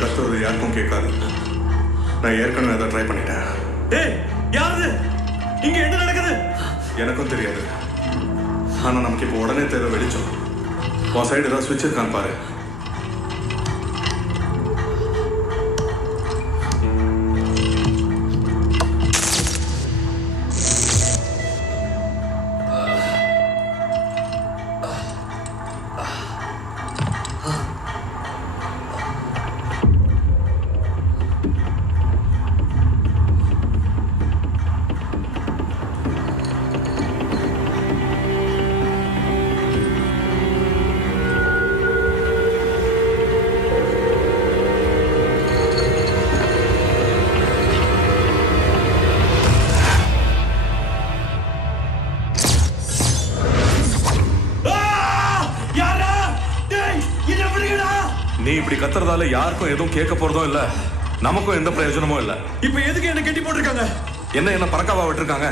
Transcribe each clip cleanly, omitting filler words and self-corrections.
கத்துறது யாருக்கும் கேட்காது. நான் ஏற்கனவே அதை ட்ரை பண்ணிட்டேன். ஏய், யாரு இங்க என்ன நடக்குது? எனக்கும் தெரியாது. ஆனா நமக்கு இப்போ உடனே தேவை வெளிச்சம். உன் சைடு ஏதாவது ஸ்விட்ச் இருக்கான்னு பாரு. நீ இப்படி கத்துறதால யாருக்கும் எதுவும் கேட்க போறதும் இல்ல, நமக்கும் எந்த பிரயோஜனமும் இல்ல. இப்ப எதுக்கு என்ன கட்டி போட்டிருக்காங்க? என்ன பறக்காவா விட்டுருக்காங்க?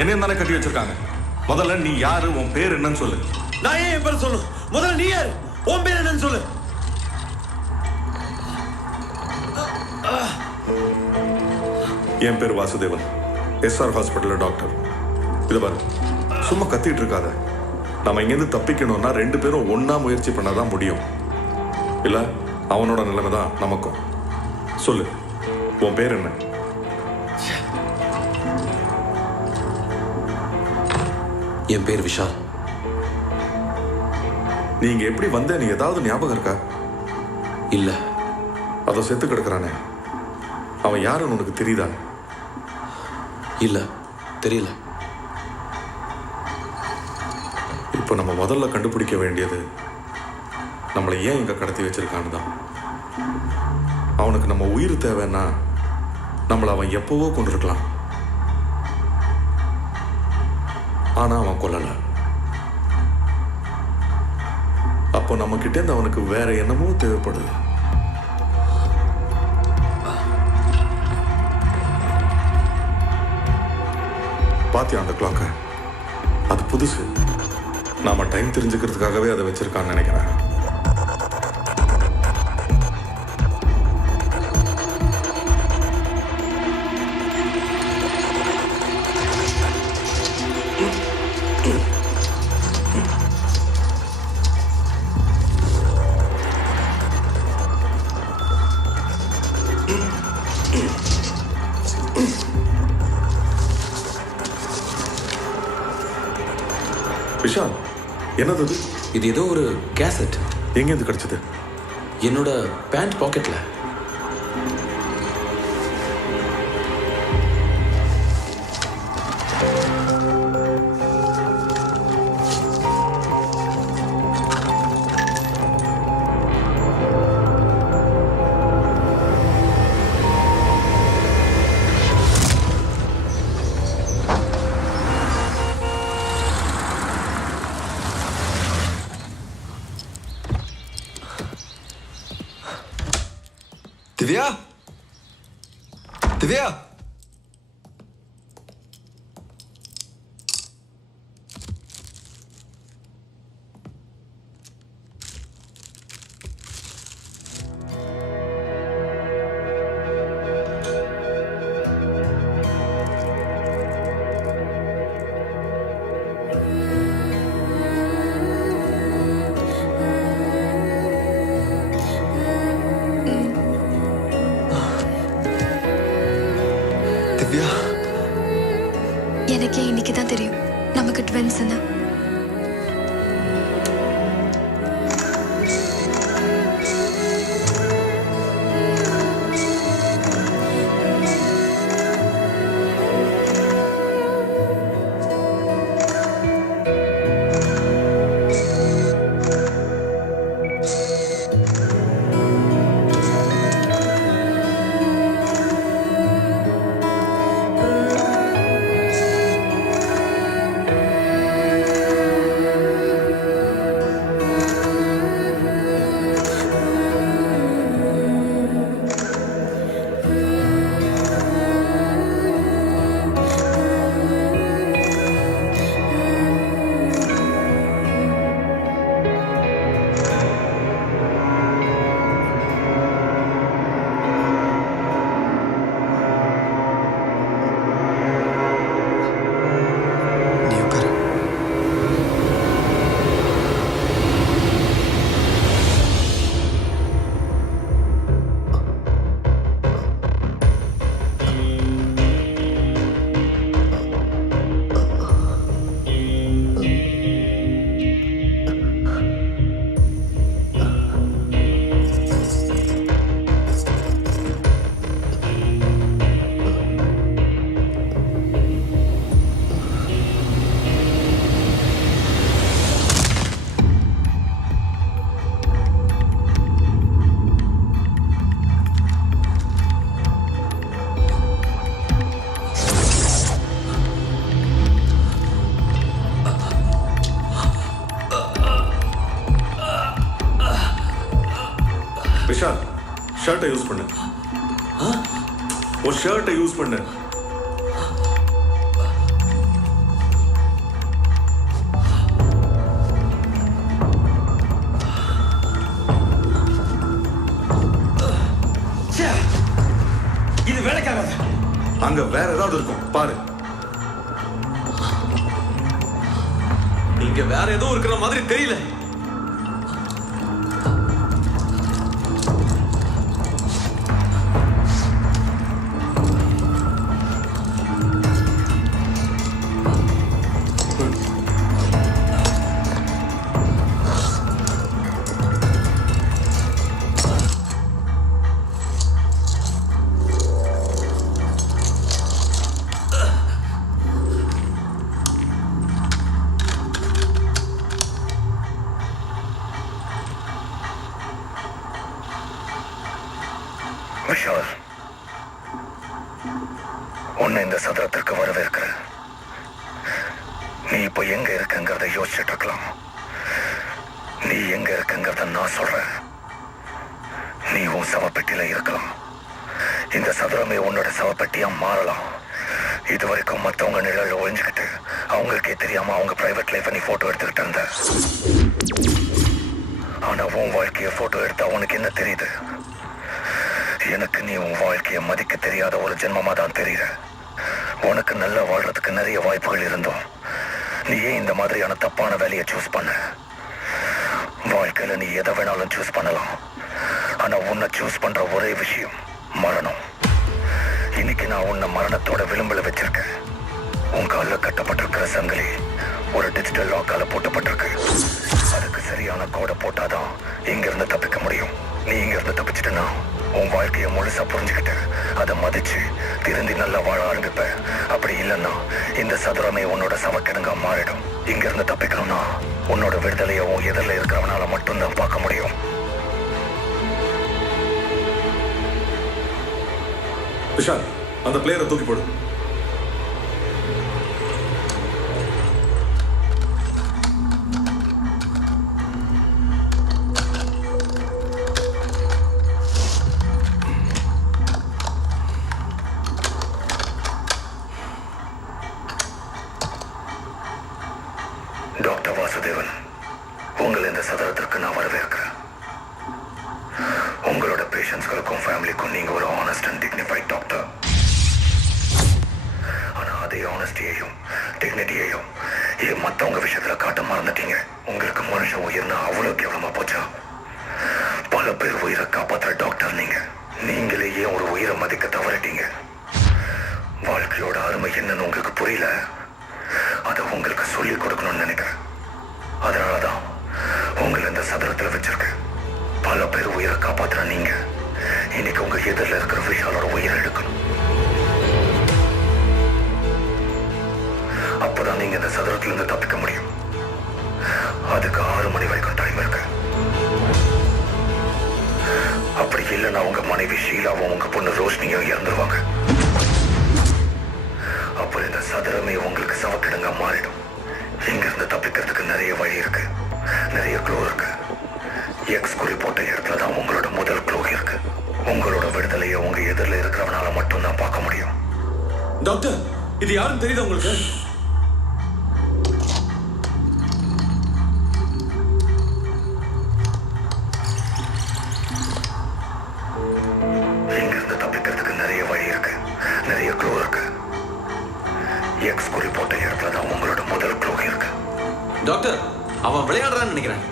என்னையும் தானே கட்டி வச்சிருக்காங்க. முதல்ல நீ யாரு, உன் பேர் என்னன்னு சொல்லு. நான் ஏன் என் பேர் சொல்லு? முதல்ல நீ யாரு, உன் பேர் என்னன்னு சொல்லு. என் பேர் வாசுதேவன், SR ஹாஸ்பிட்டல்ல டாக்டர். இது பாரு, சும்மா கத்திட்டு இருக்காத. நம்ம இங்கேருந்து தப்பிக்கணும்னா 2 பேரும் ஒன்னா முயற்சி பண்ணாதான் முடியும். இல்ல அவனோட நிலைமை தான் நமக்கும். சொல்லு, உன் பேர் என்ன? என் பேர் விஷால். நீங்க எப்படி வந்த, நீ ஏதாவது ஞாபகம் இருக்கா? இல்ல. அதை செத்து கிடக்குறானே, அவன் யாருன்னு உனக்கு தெரியுதா? இல்ல, தெரியல. இப்போ நம்ம முதல்ல கண்டுபிடிக்க வேண்டியது நம்மளை ஏன் இங்க கடத்தி வச்சிருக்கான்னு தான். அவனுக்கு நம்ம உயிர் தேவைன்னா நம்மளை அவன் எப்பவோ கொண்டிருக்கலாம். ஆனா அவன் கொல்லல. அப்போ நம்ம கிட்ட இருந்து அவனுக்கு வேற என்னமோ தேவைப்படுது. பாத்தியா அந்த கிளாக்க? அது புதுசு. நாம டைம் தெரிஞ்சுக்கிறதுக்காகவே அதை வச்சிருக்கான்னு நினைக்கிறேன். விஷால், என்னது அது? இது ஏதோ ஒரு கேசட். எங்கேருந்து கிடைச்சது? என்னோட பேண்ட் பாக்கெட்ல. திவ்யா, திவ்யா, திவ்யா. எனக்கே இன்னைக்கு தான் தெரியும் நமக்கு ட்வின்ஸ். விஷால் ஷர்ட்டை யூஸ் பண்ணு ஒரு ஷர்ட்டை யூஸ் பண்ணு ச்சே, இது வேலைக்காகாது. அங்க வேற ஏதாவது இருக்கும் பாரு. இங்க வேற ஏதோ இருக்கிற மாதிரி தெரியல. விஷால், உன்னை இந்த சதுரத்திற்கு வரவேற்கிறேன். நீ இப்ப எங்க இருக்கங்கிறத யோசிச்சுட்டு இருக்கலாம். நீ எங்க இருக்கங்கிறத நான் சொல்றேன். நீ உன் சவப்பெட்டியில இருக்கலாம். இந்த சதுரமே உன்னோட சவப்பெட்டியா மாறலாம். இது வரைக்கும் மற்றவங்க நிழல ஒழிஞ்சுக்கிட்டு அவங்களுக்கே தெரியாம அவங்க பிரைவேட் லைஃப் நீ போட்டோ எடுத்துக்கிட்டு இருந்த. ஆனா உன் வாழ்க்கைய போட்டோ எடுத்தா உனக்கு என்ன தெரியுது? எனக்கு நீ உன் வாழ்க்கையை மதிக்க தெரியாத ஒரு ஜென்மமா தான் தெரியுற. உனக்கு நல்லா வாழ்றதுக்கு நிறைய வாய்ப்புகள் இருந்தோம். நீ ஏன் இந்த மாதிரியான தப்பான வேலையை சூஸ் பண்ண? வாழ்க்கையில நீ எதை வேணாலும் சூஸ் பண்ணலாம். ஆனா உன்னை சூஸ் பண்ற ஒரே விஷயம் மரணம். இன்னைக்கு நான் உன்னை மரணத்தோட விளிம்புல வச்சிருக்கேன். உன் காலில் கட்டப்பட்டிருக்கிற சங்கிலி ஒரு டிஜிட்டல் லாக்கால போட்டப்பட்டிருக்கு. அதுக்கு சரியான கோடை போட்டாதான் இங்க இருந்து தப்பிக்க முடியும். நீ இங்க இருந்து தப்பிச்சிட்டுனா உன் வாழ்க்கையை முழுசா புரிஞ்சுக்கிட்டு அதை மதிச்சு திருந்தி நல்லா வாழ ஆரம்பிப்ப. அப்படி இல்லைன்னா இந்த சதுரமே உன்னோட சவக்கிடங்கா மாறிடும். இங்க இருந்து தப்பிக்கணும்னா உன்னோட விடுதலையை உன் எதிரில் இருக்கிறவனால மட்டும்தான் பார்க்க முடியும். விஷால் அந்த பிளேயரை தூக்கி போடு. டாக்டர் வாசுதேவன், உங்களை இந்த சதுரத்திற்கு நான் வரவேற்கிறேன். உங்களோட பேஷண்ட்ஸ்களுக்கும் ஃபேமிலிக்கும் நீங்க ஒரு ஆனஸ்ட் அண்ட் டிக்னிஃபைட் டாக்டர். ஆனா அதே ஆனஸ்டியையும் டிக்னிட்டியையும் ஏன் மற்றவங்க விஷயத்துல காட்ட மறந்துட்டீங்க? உங்களுக்கு மனுஷ உயிர்னா அவ்வளவு கேவலமா போச்சா? பல பேர் உயிரை காப்பாற்றுற டாக்டர் நீங்க. நீங்களே ஏன் ஒரு உயிரை மதிக்க தவறிட்டீங்க? வாழ்க்கையோட அருமை என்னன்னு உங்களுக்கு புரியல. அதை உங்களுக்கு சொல்லிக் கொடுக்கணும்னு நினைக்கிறேன். அதனாலதான் உங்களை இந்த சதுரத்தில் வச்சிருக்கேன். பல பேர் உயிரை காப்பாற்றுற நீங்க இன்னைக்கு உங்க எதிரில் இருக்கிற விஷாலோட உயிரை எடுக்கணும். அப்பதான் நீங்க இந்த சதுரத்திலிருந்து தப்பிக்க முடியும். அதுக்கு 6 மணி வரைக்கும் டைம் இருக்கு. அப்படி இல்லைன்னா உங்க மனைவி ஷீலாவும் உங்க பொண்ணு ரோஷினியும் இறந்துருவாங்க. அப்புறம் இந்த சதுரமே உங்களுக்கு சவக்கிடங்க மாறிடும். இங்க இருந்து தப்பிக்கிறதுக்கு நிறைய வழி இருக்கு, நிறைய க்ளூ இருக்கு. எக்ஸ் குறி போட்ட இடத்துல தான் உங்களோட முதல் க்ளூ இருக்கு. உங்களோட விடுதலையை உங்க எதிரில் இருக்கிறவனால மட்டும்தான் பார்க்க முடியும். டாக்டர், இது யாரும் தெரியுதா உங்களுக்கு? இங்க இருந்து தப்பிக்கிறதுக்கு நிறைய வழி இருக்கு, நிறைய க்ளூ இருக்கு. எக்ஸ் குறி போட்ட இடத்துல தான் உங்களோட முதல் க்ளூ இருக்கு. டாக்டர், அவன் விளையாடுறான்னு நினைக்கிறேன்.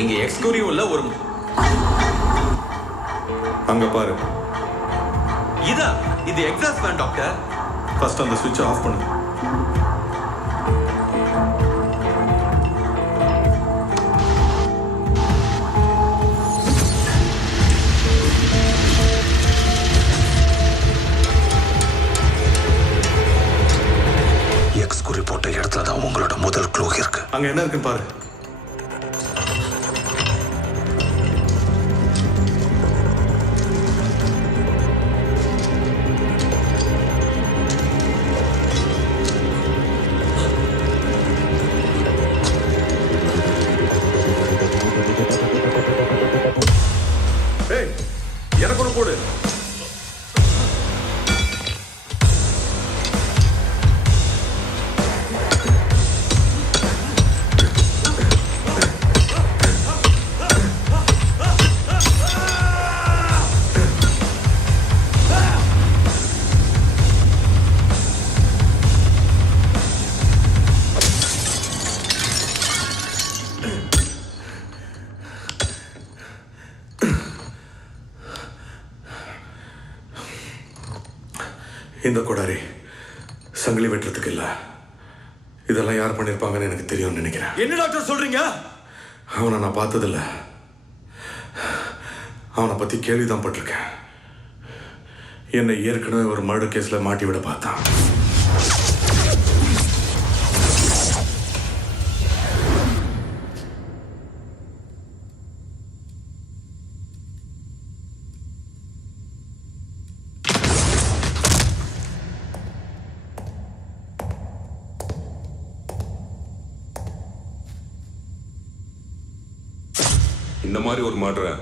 இங்க எக்ஸ்கூரியும் இல்ல ஒரு அங்க பாரு. இது எக்ஸாஸ்ட் ஃபேன் டாக்டர். ஃபர்ஸ்ட் அந்த சுவிட்சை ஆஃப் பண்ணு. எக்ஸ் குறி போட்ட இடத்துல தான் உங்களோட முதல் க்ளூ இருக்கு. அங்க என்ன இருக்குன்னு பாரு. ஏய் இந்த கொடாரி சங்கிலி வெட்டுறதுக்கு இல்லை. இதெல்லாம் யார் பண்ணியிருப்பாங்கன்னு எனக்கு தெரியும்னு நினைக்கிறேன். என்ன டாக்டர் சொல்றீங்க? அவனை நான் பார்த்ததில்ல. அவனை பற்றி கேள்விதான் பட்டிருக்கேன். என்னை ஏற்கனவே ஒரு மர்டர் கேஸில் மாட்டி விட பார்த்தான். இந்த மாதிரி ஒரு மர்டரை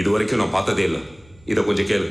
இது வரைக்கும் நான் பார்த்ததே இல்லை. இதை கொஞ்சம் கேளு.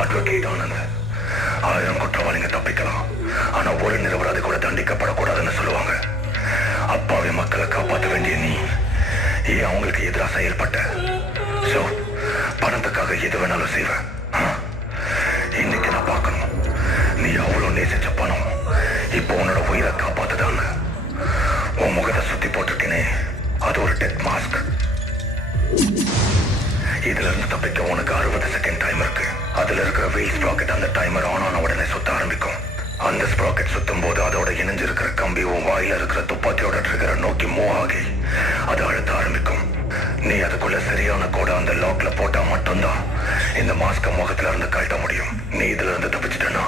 அட்வொகேட் ஆனந்த், 1000 குற்றவாளிங்க தப்பிக்கலாம், ஆனா ஒரு நிரபராதி கூட தண்டிக்கப்படக்கூடாதுன்னு சொல்லுவாங்க. அப்பாவி மக்களை காப்பாற்ற வேண்டிய நீ ஏன் அவங்களுக்கு எதிராக செயல்பட்ட? சோ பணத்துக்காக எது வேணாலும் செய்வேன். இன்னைக்கு நான் பார்க்கணும், நீ அவ்வளவு நேசிச்ச பணம் இப்போ உன்னோட உயிரை காப்பாத்துதாங்க. உன் முகத்தை சுத்தி போட்டிருக்கேனே, அது ஒரு டெத் மாஸ்க். இதுல இருந்து தப்பிக்க உனக்கு 60 செகண்ட் டைம் இருக்கு. அதுல இருக்கிற வீல் ஸ்ப்ராக்கெட் அந்த டைமர் ஆன் ஆன உடனே சுத்த ஆரம்பிக்கும். அந்த ஸ்ப்ராக்கெட் சுத்தும் போது அதோட இணைஞ்சிருக்கிற கம்பி உன் வாயில இருக்கிற துப்பாக்கியோட ட்ரிகரை நோக்கி மூவ் ஆகி அதை அழுத்த ஆரம்பிக்கும். நீ அதுக்குள்ள சரியான கோட அந்த லாக்ல போட்டா மட்டும்தான் இந்த மாஸ்க முகத்துல இருந்து கழட்ட முடியும். நீ இதுல இருந்து தப்பிச்சிட்டனா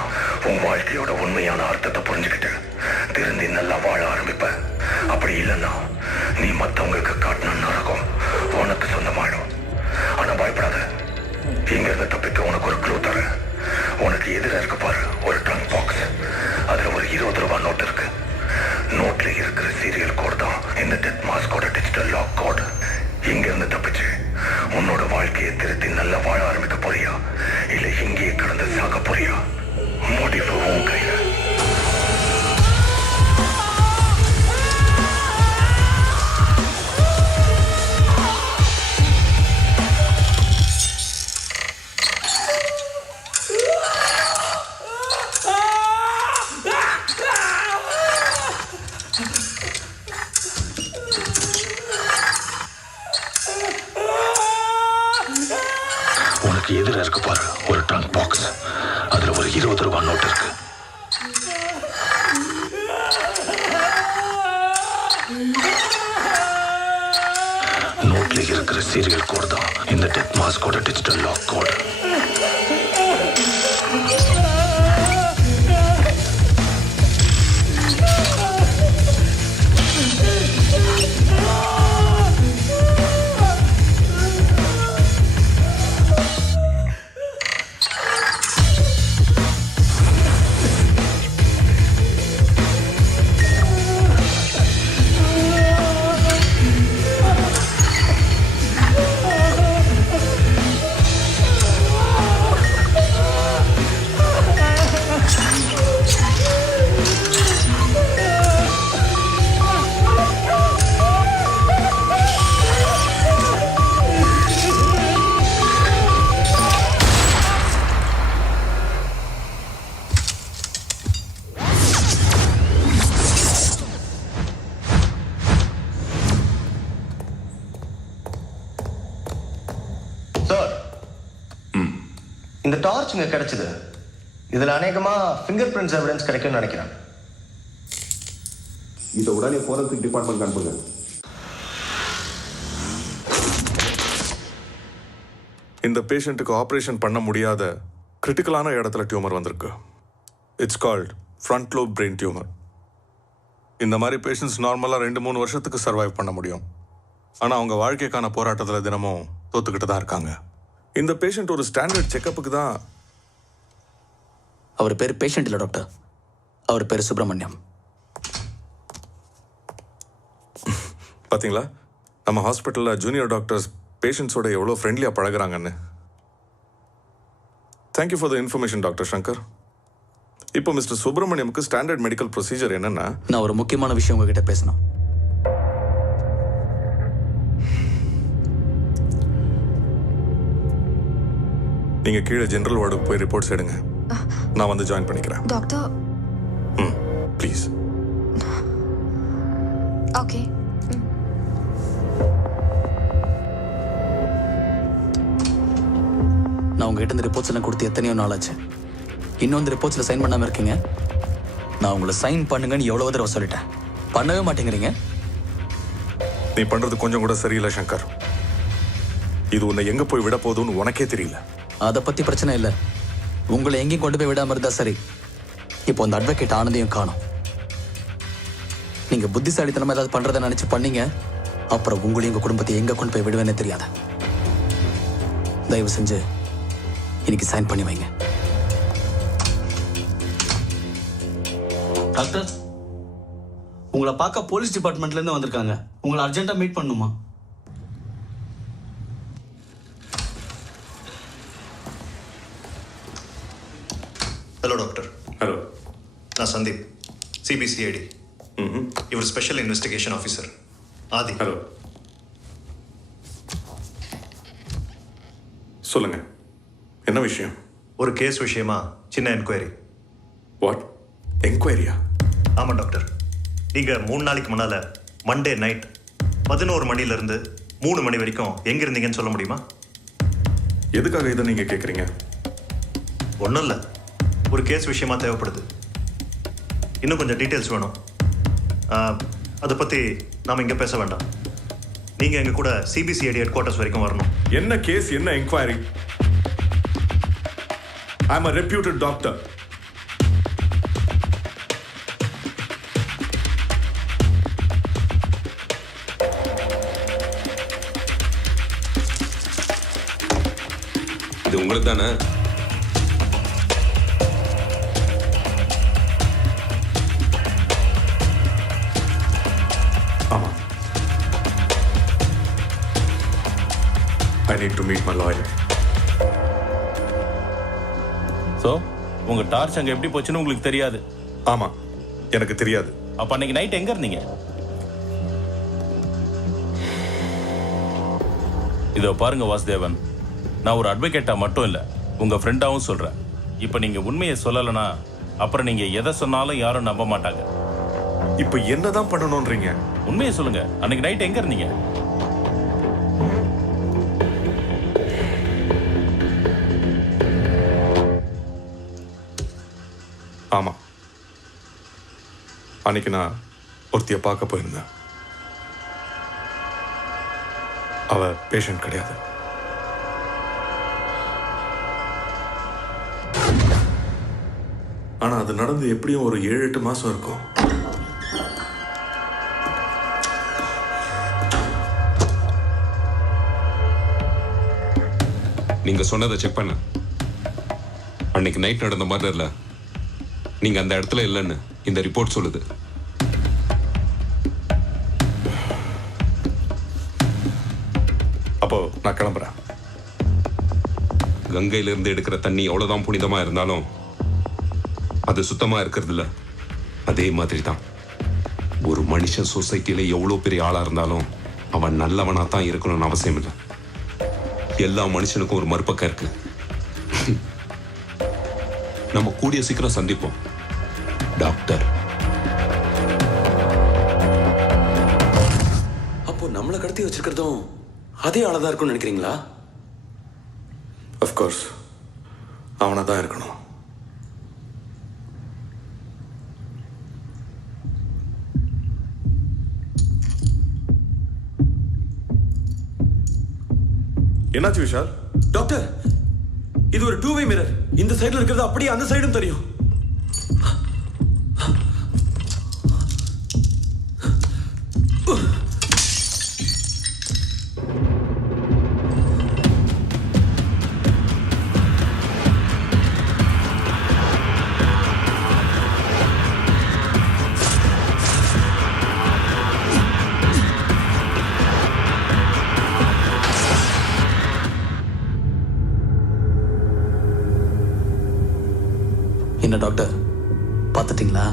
உன் வாழ்க்கையோட உண்மையான அர்த்தத்தை புரிஞ்சுக்கிட்டு திருந்தி நல்லா வாழ ஆரம்பிப்ப. அப்படி இல்லைன்னா நீ மத்தவங்களுக்கு காட்டின நரகம் உனக்கு சொந்தமாயிடும். ஆனா பயப்படாத, இங்க இருந்து தப்பிக்க உனக்கு ஒரு க்ளூ தரேன். உனக்கு எதிர இருக்கு பாரு ஒரு ட்ரங்க் பாக்ஸ், அதுல ஒரு 20 ரூபாய் நோட் இருக்கு. நோட்ல இருக்கிற சீரியல் கோட் தான் இந்த டெத் மாஸ்கோட டிஜிட்டல் லாக் கோட். இங்க இருந்து தப்பிச்சு உன்னோட வாழ்க்கையை திருத்தி நல்லா வாழ ஆரம்பிக்க போறியா, இல்ல இங்கேயே கடந்து சாக போறியா? முடிவு உன் கையில. உனக்கு எதிர இருக்கு பாரு ஒரு ட்ரங்க் பாக்ஸ், அதுல ஒரு 20 ரூபாய் நோட் இருக்கு. நோட்ல இருக்கிற சீரியல் கோட் தான் இந்த டெத் மாஸ்கோட டிஜிட்டல் லாக் கோட். சார், இந்த டார்ச் இங்க கிடைச்சது. இதுல அநேகமா ஃபிங்கர் பிரிண்ட்ஸ் எவிடன்ஸ் கிடைக்கும்னு நினைக்கிறேன். இதை உடனே ஃபோரன்சிக் டிபார்ட்மெண்ட் அனுப்புங்க. இந்த பேஷண்ட்டுக்கு ஆப்ரேஷன் பண்ண முடியாத கிரிட்டிக்கலான இடத்துல டியூமர் வந்திருக்கு. It's called front lobe brain tumour. இந்த மாதிரி பேஷண்ட்ஸ் நார்மலாக 2-3 வருஷத்துக்கு சர்வைவ் பண்ண முடியும். ஆனால் அவங்க வாழ்க்கைக்கான போராட்டத்தில் தினமும் தோத்துக்கிட்டு தான் இருக்காங்க. இந்த பேஷண்ட் ஒரு ஸ்டாண்டர்ட் செக்கப்புக்கு தான். அவர் பேர் பேஷண்ட் இல்லை டாக்டர், அவர் பேர் சுப்பிரமணியம். பார்த்தீங்களா நம்ம ஹாஸ்பிட்டலில் ஜூனியர் டாக்டர்ஸ் பேஷண்ட்ஸோட எவ்வளோ ஃப்ரெண்ட்லியாக பழகுறாங்கன்னு. Thank you for the information doctor Shankar. இப்போ மிஸ்டர் சுப்பிரமணியமுக்கு ஸ்டாண்டர்ட் மெடிக்கல் ப்ரொசீஜர் என்னன்னா, நான் ஒரு முக்கியமான விஷயம் உங்ககிட்ட பேசணும். நீங்கள் கீழே ஜென்ரல் வார்டுக்கு போய் ரிப்போர்ட்ஸ் எடுங்க. நான் வந்து ஜாயின் பண்ணிக்கிறேன். டாக்டர். ப்ளீஸ். ஓகே. நான் உங்ககிட்ட இந்த ரிப்போர்ட்ஸ் எல்லாம் கொடுத்து எத்தனையோ நாள் ஆச்சு. இன்னும் இந்த ரிப்போர்ட்ஸில் சைன் பண்ணாமல் இருக்கீங்க. நான் உங்களை சைன் பண்ணுங்கன்னு எவ்வளோ தடவை சொல்லிட்டேன், பண்ணவே மாட்டேங்கிறீங்க. நீ பண்ணுறது கொஞ்சம் கூட சரியில்லை சங்கர். இது உன்னை எங்கே போய் விட போகுதுன்னு உனக்கே தெரியல. அதை பற்றி பிரச்சனை இல்லை, உங்களை எங்கேயும் கொண்டு போய் விடாமல் இருந்தால் சரி. இப்போ அந்த அட்வொகேட் ஆனந்தையும் காணும். நீங்கள் புத்திசாலித்தனமாக ஏதாவது பண்ணுறதை நினச்சி பண்ணீங்க, அப்புறம் உங்களையும் உங்கள் குடும்பத்தை எங்கே கொண்டு போய் விடுவேன்னே தெரியாது. தயவு செஞ்சு இன்னைக்கு சைன் பண்ணி வைங்க. டாக்டர், உங்களை பார்க்க போலீஸ் டிபார்ட்மெண்ட்லேருந்து வந்திருக்காங்க. உங்களை அர்ஜென்ட்டாக மீட் பண்ணுமா? Hello doctor. ஹலோ, நான் சந்தீப், சிபிசிஐடி. இவர் ஸ்பெஷல் இன்வெஸ்டிகேஷன் ஆஃபீஸர் ஆதி. ஹலோ, சொல்லுங்க, என்ன விஷயம்? ஒரு கேஸ் விஷயமா சின்ன என்கொயரி. வாட் என்கொயரியா? ஆமாம் டாக்டர். நீங்கள் 3 நாளைக்கு முன்னால் மண்டே நைட் 11 மணிலேருந்து 3 மணி வரைக்கும் எங்கே இருந்தீங்கன்னு சொல்ல முடியுமா? எதுக்காக இதை நீங்கள் கேட்குறீங்க? ஒன்றும் இல்லை, ஒரு கேஸ் விஷயமா தேவைப்படுது. இன்னும் கொஞ்சம் டீட்டெயில்ஸ் வேணும். அதை பற்றி நாம் இங்கே பேச வேண்டாம். நீங்கள் எங்கள் கூட சிபிசிஐடி ஹெட் குவார்ட்டர்ஸ் வரைக்கும் வரணும். என்ன கேஸ், என்ன enquiry? I am a reputed doctor. இது உங்களுக்கு தானே? ஆமாம். I need to meet my lawyer. So உங்க டார்ச் அங்க எப்படி போச்சுன்னு உங்களுக்கு தெரியாது? ஆமாம், எனக்கு தெரியாது. அப்ப அன்னைக்கு நைட் எங்க இருந்தீங்க? இதோ பாருங்க வாசுதேவன், நான் ஒரு அட்வொகேட்டா மட்டும் இல்லை, உங்க ஃப்ரெண்டாவும் சொல்றேன். இப்போ நீங்க உண்மையை சொல்லலைன்னா அப்புறம் நீங்க எதை சொன்னாலும் யாரும் நம்ப மாட்டாங்க. இப்போ என்னதான் பண்ணணும்ன்றீங்க? உண்மையை சொல்லுங்க, அன்னைக்கு நைட் எங்க இருந்தீங்க? ஆமாம், அன்னைக்கு நான் ஒருத்தியை பார்க்க போயிருந்தேன். அவ பேஷண்ட் கிடையாது. ஆனா அது நடந்து எப்படியும் ஒரு 7-8 மாசம் இருக்கும். நீங்க சொன்னதை செக் பண்ண. அன்னைக்கு நைட் நடந்த மாதிரி இல்ல, நீங்க அந்த இடத்துல இல்லைன்னு இந்த ரிப்போர்ட் சொல்லுது. அப்போ நான் கிளம்புறேன். கங்கையிலிருந்து எடுக்கிற தண்ணி எவ்வளவுதான் புனிதமா இருந்தாலும் அது சுத்தமா இருக்கிறது இல்ல. அதே மாதிரி தான் ஒரு மனுஷன் சொசைட்டில எவ்வளவு பெரிய ஆளா இருந்தாலும் அவன் நல்லவனா தான் இருக்கணும்னு அவசியம் இல்லை. எல்லா மனுஷனுக்கும் ஒரு மறுபக்கம் இருக்கு. நம்ம கூடிய சீக்கிரம் சந்திப்போம் டாக்டர். அப்போ நம்மளை கடத்தி வச்சிருக்கிறதும் அதே ஆளதான் இருக்கும்னு நினைக்கிறீங்களா? அஃப்கோர்ஸ் அவனை தான் இருக்கணும். என்னாச்சு விஷால்? டாக்டர், இது ஒரு 2-way மிரர். இந்த சைடுல இருக்கிறது அப்படியே அந்த சைடும் தெரியும். பார்த்துட்டீங்களா?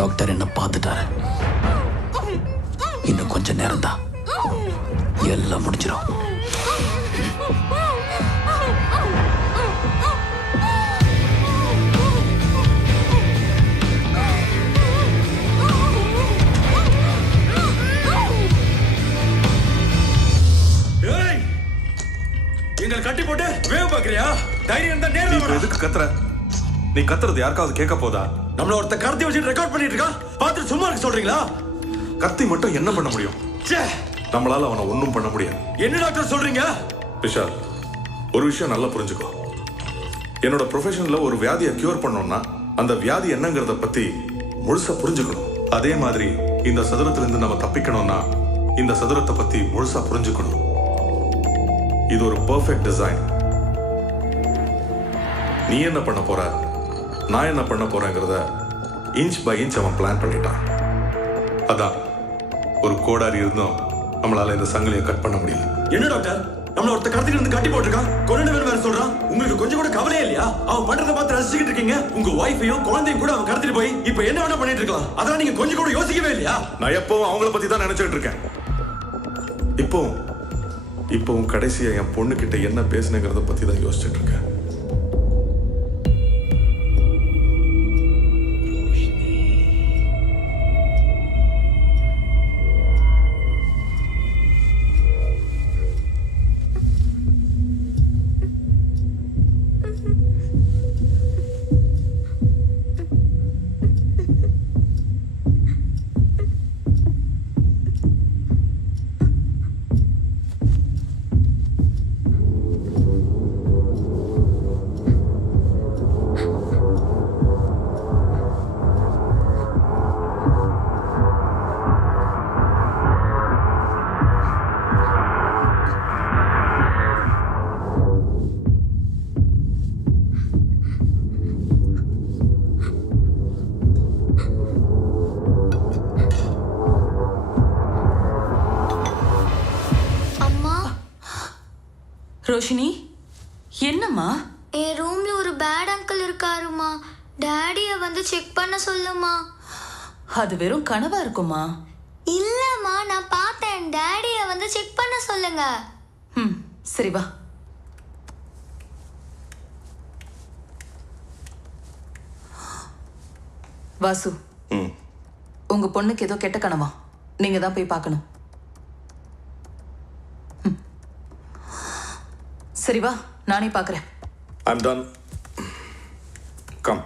டாக்டர் என்ன பார்த்துட்டாரு. இன்னும் கொஞ்ச நேரம் தான், எல்லாம் முடிஞ்சிடும். எங்களை கட்டி போட்டு வேவ பாக்குறியா? தைரியம் தான் நேர்ல எதுக்கு கத்துற? நீ கத்துறது யாருக்காவது கேட்க போதா? நம்மள ஒருத்த கத்தி வச்சு ரெக்கார்ட் பண்ணிட்டு இருக்கா, பார்த்துட்டு சும்மா இருக்க சொல்றீங்களா? கத்தி மட்டும் என்ன பண்ண முடியும்? நம்மளால அவனை ஒன்றும் பண்ண முடியாது. என்ன டாக்டர் சொல்றீங்க? விஷால், ஒரு விஷயம் நல்லா புரிஞ்சுக்கோ. என்னோட ப்ரொஃபஷன்ல ஒரு வியாதியை கியூர் பண்ணோம்னா அந்த வியாதி என்னங்கிறத பத்தி முழுசா புரிஞ்சுக்கணும். அதே மாதிரி இந்த சதுரத்திலிருந்து நம்ம தப்பிக்கணும்னா இந்த சதுரத்தை பத்தி முழுசா புரிஞ்சுக்கணும். இது ஒரு பெர்ஃபெக்ட் டிசைன். நீ என்ன பண்ண போற, நான் என்ன பண்ண போறேங்கிறத இன்ச் பை இன்ச் அவன் பிளான் பண்ணிட்டான். அதான் ஒரு கோடாரி இருந்தும் நம்மளால இந்த சங்கிலியை கட் பண்ண முடியல. என்ன டாக்டர், நம்மள ஒருத்த கடத்தில இருந்து கட்டி போட்டுருக்கான், கொண்டு வேற சொல்றான். உங்களுக்கு கொஞ்சம் கூட கவலையே இல்லையா? அவன் பண்றத பார்த்து ரசிச்சுக்கிட்டு இருக்கீங்க. உங்க வைஃபையும் குழந்தையும் கூட அவன் கடத்திட்டு போய் இப்ப என்ன வேணா பண்ணிட்டு இருக்கலாம். அதெல்லாம் நீங்க கொஞ்சம் கூட யோசிக்கவே இல்லையா? நான் எப்பவும் அவங்கள பத்தி தான் நினைச்சிட்டு இருக்கேன். இப்போவும் கடைசியா என் பொண்ணு கிட்ட என்ன பேசுனேங்கிறத பத்தி தான் யோசிச்சுட்டு இருக்கேன். ரோஷினி, என்னம்மா? என் ரூம்ல ஒரு பேட் அங்கிள் இருக்காருமா. டாடிய வந்து செக் பண்ண சொல்லுமா. அது வெறும் கனவா இருக்குமா? இல்லம்மா, நான் பார்த்தேன். டாடிய வந்து செக் பண்ண சொல்லுங்க. சரி வா. வாசு, உங்க பொண்ணுக்கு ஏதோ கெட்ட கனவா, நீங்க தான் போய் பார்க்கணும். சரி வா, நானே பார்க்கறேன். I'm done. Come.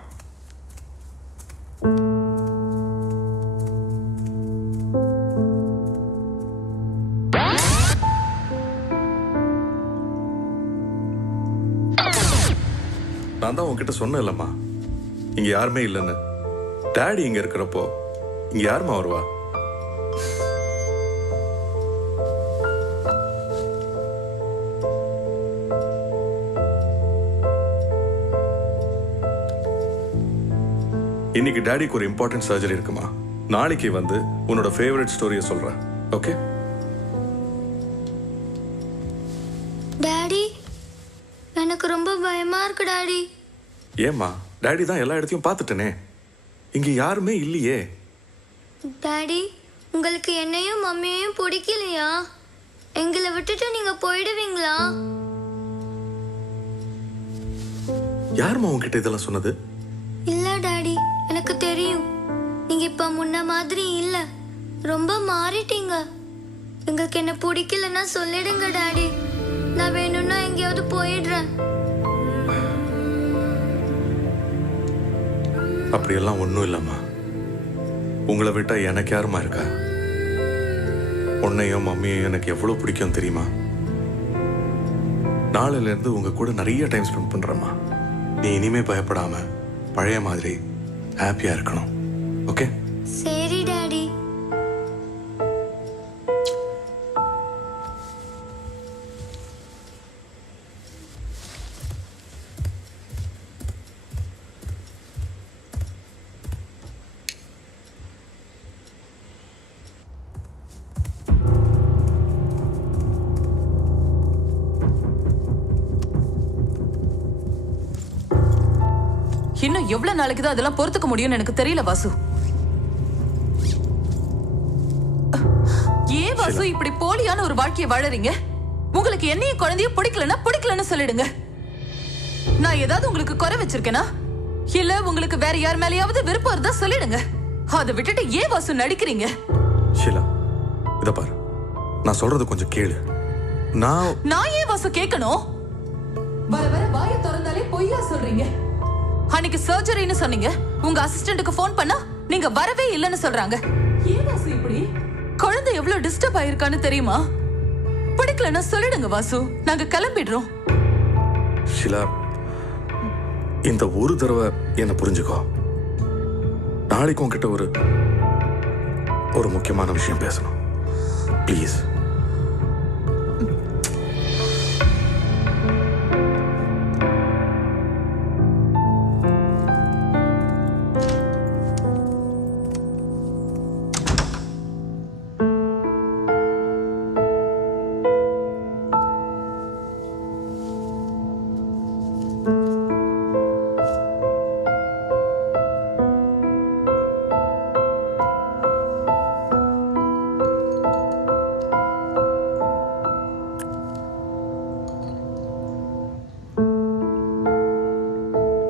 நான் தான் உன்கிட்ட சொன்னேன் இல்லம்மா, இங்க யாருமே இல்லைன்னு. டாடி இங்க இருக்கிறப்போ இங்க யாருமா வருவா? இன்னைக்கு டாடிக்கு ஒரு இம்பார்ட்டன்ட் சர்ஜரி இருக்குமா. நாளைக்கு வந்து உன்னோட ஃபேவரட் ஸ்டோரியை சொல்றேன். Okay daddy? எனக்கு ரொம்ப பயமா இருக்கு டாடி. ஏம்மா? டாடி தான் எல்லா இடத்தையும் பார்த்துட்டேனே, இங்க யாருமே இல்லையே. டாடி, உங்களுக்கு என்னையும் மம்மியையும் பிடிக்கலையா? எங்களை விட்டுட்டு நீங்க போயிடுவீங்களா? யாருமா உன்கிட்ட இதெல்லாம் சொன்னது? இல்ல டாடி, எனக்கு தெரியும். நீங்க இப்ப முன்ன மாதிரி இல்ல, ரொம்ப மாறிட்டீங்க. உங்களுக்கு என்ன பிடிக்கலன்னா சொல்லிடுங்க டாடி. நான் வேணும்னா எங்கேயாவது போயிடுறேன். அப்படியெல்லாம் ஒன்றும் இல்லைம்மா. உங்களை விட்டா எனக்கு யாருமா இருக்கா? உன்னையும் மம்மியையும் எனக்கு எவ்வளவு பிடிக்கும் தெரியுமா? நாளையில இருந்து உங்க கூட நிறைய டைம் ஸ்பெண்ட் பண்றேம்மா. நீ இனிமே பயப்படாம பழைய மாதிரி ஹாப்பியா இருக்கணும். ஓகே? சரி டாடி. இன்னும் எவ்வளவு நாளைக்கு தான் அதெல்லாம் பொறுத்துக்க முடியும்னு எனக்கு தெரியல வாசு. ஏன் வாசு இப்படி போலியான ஒரு வாழ்க்கையை வாழறீங்க? உங்களுக்கு என்னையும் குழந்தையும் பிடிக்கலன்னு சொல்லிடுங்க. நான் ஏதாவது உங்களுக்கு குறை வச்சிருக்கேனா? இல்ல உங்களுக்கு வேற யார் மேலயாவது விருப்பம் இருந்தா சொல்லிடுங்க. அதை விட்டுட்டு ஏன் வாசு நடிக்கிறீங்க? ஷீலா, இத பாரு, நான் சொல்றது கொஞ்சம் கேளு. நான் ஏன் வாசு கேட்கணும்? வர வர வாயை திறந்தாலே பொய்யா சொல்றீங்க. அன்னைக்கு சர்ஜரின்னு சொன்னீங்க. உங்க அசிஸ்டன்ட்டுக்கு ஃபோன் பண்ணா நீங்க வரவே இல்லைன்னு சொல்றாங்க. ஏன் வாசு இப்படி? குழந்தை எவ்வளவு டிஸ்டர்ப் ஆயிருக்கான்னு தெரியுமா? பிடிக்கலன்னா சொல்லிடுங்க வாசு, நாங்க கிளம்பிடுறோம். ஷீலா, இந்த ஒரு தடவை என்ன புரிஞ்சுக்கோ. நாளைக்கு உன்கிட்ட ஒரு முக்கியமான விஷயம் பேசணும். ப்ளீஸ்.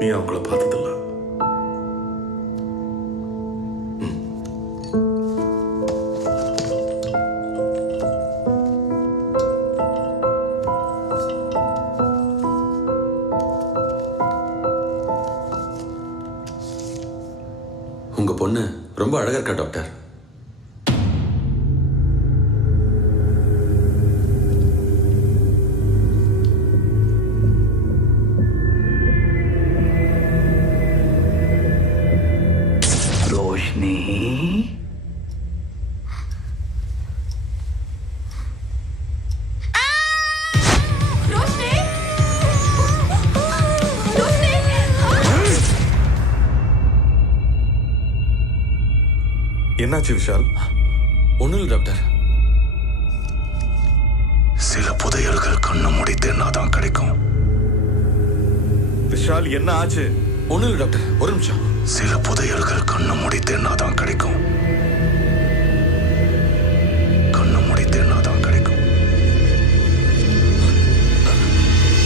நீ அவங்கள பார்த்ததில்ல. உங்க பொண்ணு ரொம்ப அழகா இருக்கா டாக்டர். ரோஷினி, என்னாச்சு விஷால்? ஒண்ணும் இல்லை டாக்டர். சில புதையல்கள் கண்ணு முடித்தேன்னா தான் கிடைக்கும். விஷால், என்ன ஆச்சு? ஒண்ணும் இல்லை டாக்டர், ஒரு நிமிஷம். சில புதையல்கள் கண்ணு முடித்தேன்னா தான் கிடைக்கும். கண்ணு முடித்தேன்னா தான் கிடைக்கும்.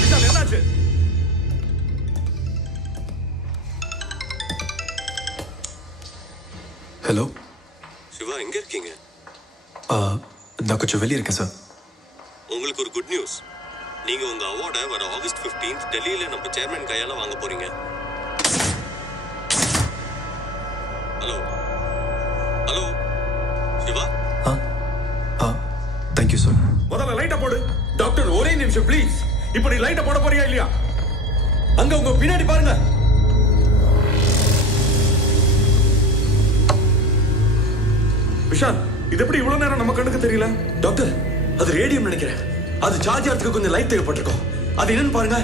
விஷால், என்னாச்சு? ஹலோ சிவா, எங்க இருக்கீங்க? நான் கொஞ்சம் வெளியே இருக்கேன் சார். உங்களுக்கு ஒரு குட் நியூஸ். நீங்க உங்க அவார்டை வர ஆகஸ்ட் 15 டெல்லியில நம்ம சேர்மன் கையால வாங்க போறீங்க. Hello hello Siva. Thank you sir. முதல்ல லைட்டை போடு. டாக்டர், ஒரே நிமிஷம் ப்ளீஸ். இப்போ நீ லைட்டை போட போறியா இல்லையா? அங்க உங்க பின்னாடி பாருங்க. விஷால், இது எப்படி இவ்வளவு நேரம் நம்ம கண்ணுக்கு தெரியல? டாக்டர், அது ரேடியம் நினைக்கிறேன். அது சார்ஜ் ஆகிறதுக்கு கொஞ்சம் லைட் தேவைப்பட்டிருக்கும். அது என்னன்னு பாருங்க.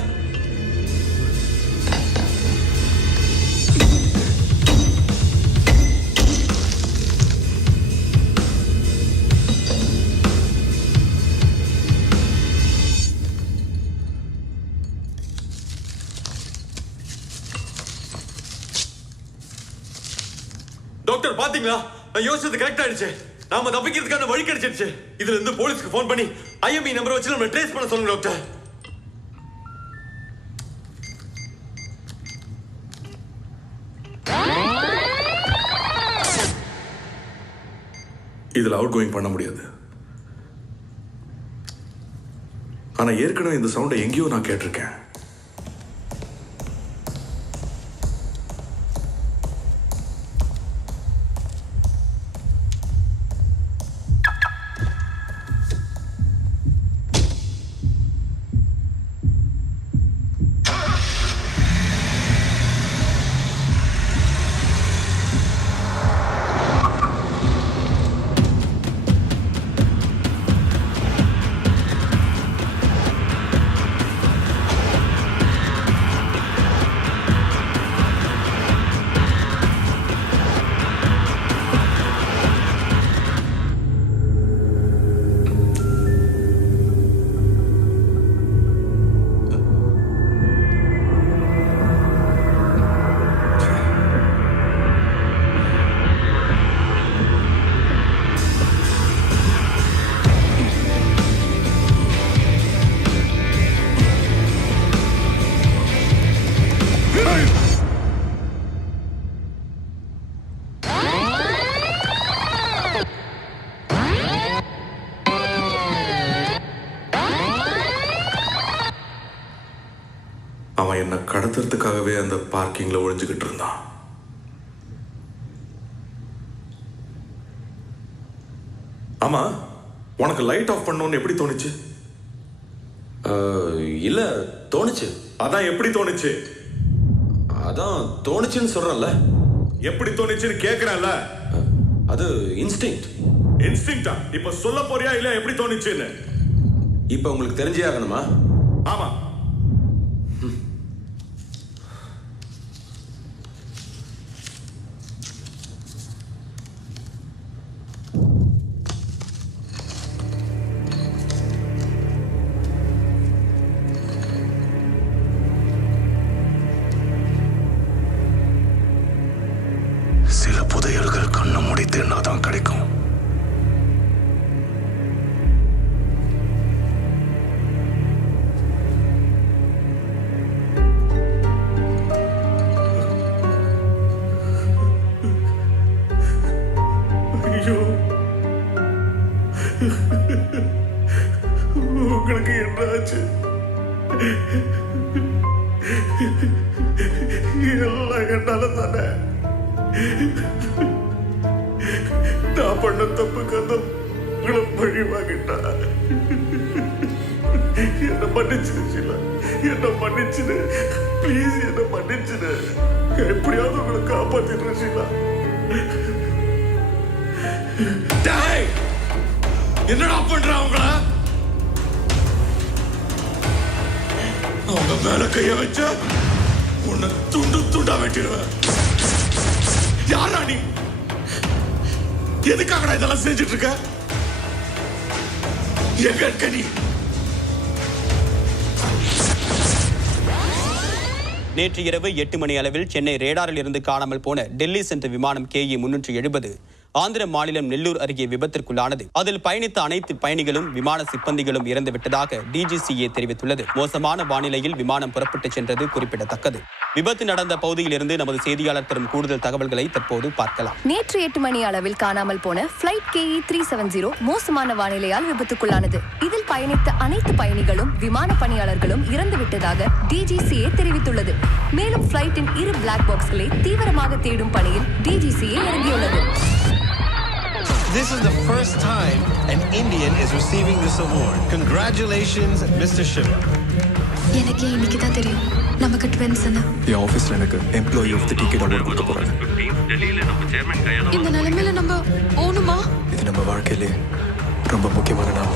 டாக்டர், பாத்தீங்களா? நான் யோசிச்சது கரெக்ட் ஆயிடுச்சு. நாம தப்பிக்கிறதுக்கான வழி கிடைச்சிருச்சு. இதுல இருந்து போலீஸ்க்கு ஃபோன் பண்ணி ஐஎம்இ நம்பரை வச்சு நம்ம ட்ரேஸ் பண்ண சொல்லுங்க டாக்டர். இதுல அவுட் கோயிங் பண்ண முடியாது. ஆனா ஏற்கனவே இந்த சவுண்டை எங்கேயோ நான் கேட்டிருக்கேன். கடத்துறதுக்காகவே அந்த பார்க்கிங்ல ஒழிஞ்சுக்கிட்டு இருந்தான். ஆமா, உனக்கு லைட் ஆஃப் பண்ணணும்னு எப்படி தோணுச்சு? இல்ல தோணுச்சு. அதான் எப்படி தோணுச்சு? அதான் தோணுச்சுன்னு சொல்றேன்ல. எப்படி தோணுச்சுன்னு கேக்குறேன்ல. அது இன்ஸ்டிங்க்ட். இன்ஸ்டிங்க்டா? இப்ப சொல்ல போறியா இல்ல எப்படி தோணுச்சுன்னு? இப்ப உங்களுக்கு தெரிஞ்சே ஆகணுமா? ஆமா. சில புதையல்கள் கண்ணை மூடி தேடினாதான் கிடைக்கும். ஐயோ, உங்களுக்கு என்னாச்சு? எல்லாம் என்னால தானே. நான் பண்ண தப்புக்கு அந்த உங்களை பழி வாங்கிட்டா. என்ன மன்னிச்சிடு ஷீலா, என்ன மன்னிச்சிடு ப்ளீஸ், என்ன மன்னிச்சிடு. எப்படியாவது உங்களை காப்பாத்திடுறேன் ஷீலா. டேய், என்னடா பண்ற அவங்கள? அவங்க மேல கைய வச்ச உன்னை துண்டு துண்டா வெட்டிடுவேன். யாரா நீ? எதுக்காகடா இதெல்லாம் செஞ்சுட்டு இருக்க? எங்க இருக்க நீ? நேற்று இரவு 8 மணி அளவில் சென்னை ரேடாரில் இருந்து காணாமல் போன டெல்லி சென்ற விமானம் KE 370 ஆந்திர மாநிலம் நெல்லூர் அருகே விபத்திற்குள்ளானது. அதில் பயணித்த அனைத்து பயணிகளும் விமான சிப்பந்திகளும் இறந்துவிட்டதாக DGCA தெரிவித்துள்ளது. மோசமான வானிலையில் விமானம் புறப்பட்டு சென்றது குறிப்பிடத்தக்கது. விபத்து நடந்த பகுதியிலிருந்து நமது செய்தியாளர் தரும் கூடுதல் தகவல்களை தற்போது பார்க்கலாம். நேற்று 8 மணி அளவில் காணாமல் போன பிளைட் KE 370 மோசமான வானிலையால் விபத்துக்குள்ளானது. இதில் பயணித்த அனைத்து பயணிகளும் விமான பணியாளர்களும் இறந்துவிட்டதாக DGCA தெரிவித்துள்ளது. மேலும் பிளைட்டின் 2 பிளாக் பாக்ஸ்களை தீவிரமாக தேடும் பணியில் DGCA இறங்கியுள்ளது. This is the first time an Indian is receiving this award. Congratulations, Mr. Shiva. எனக்கு இன்னைக்கு தான் தெரியும் நமக்கு ட்வின்ஸ். என் ஆஃபீஸில் எனக்கு employee of the ticket award கொடுக்க போகிறாங்க. இந்த நிலைமையில நம்ம போகணுமா? இது நம்ம வாழ்க்கையிலே ரொம்ப முக்கியமான நாள்.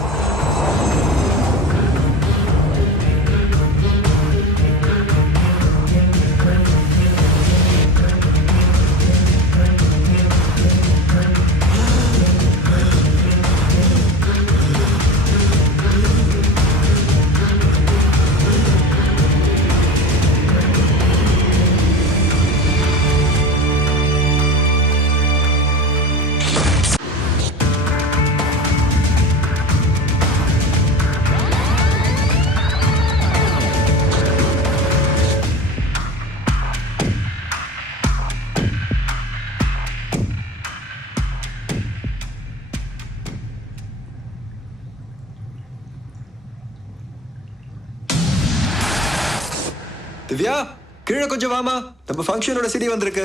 திவ்யா, கீழே கொஞ்சம் வாமா, நம்ம ஃபங்க்ஷனோட CD வந்திருக்கு.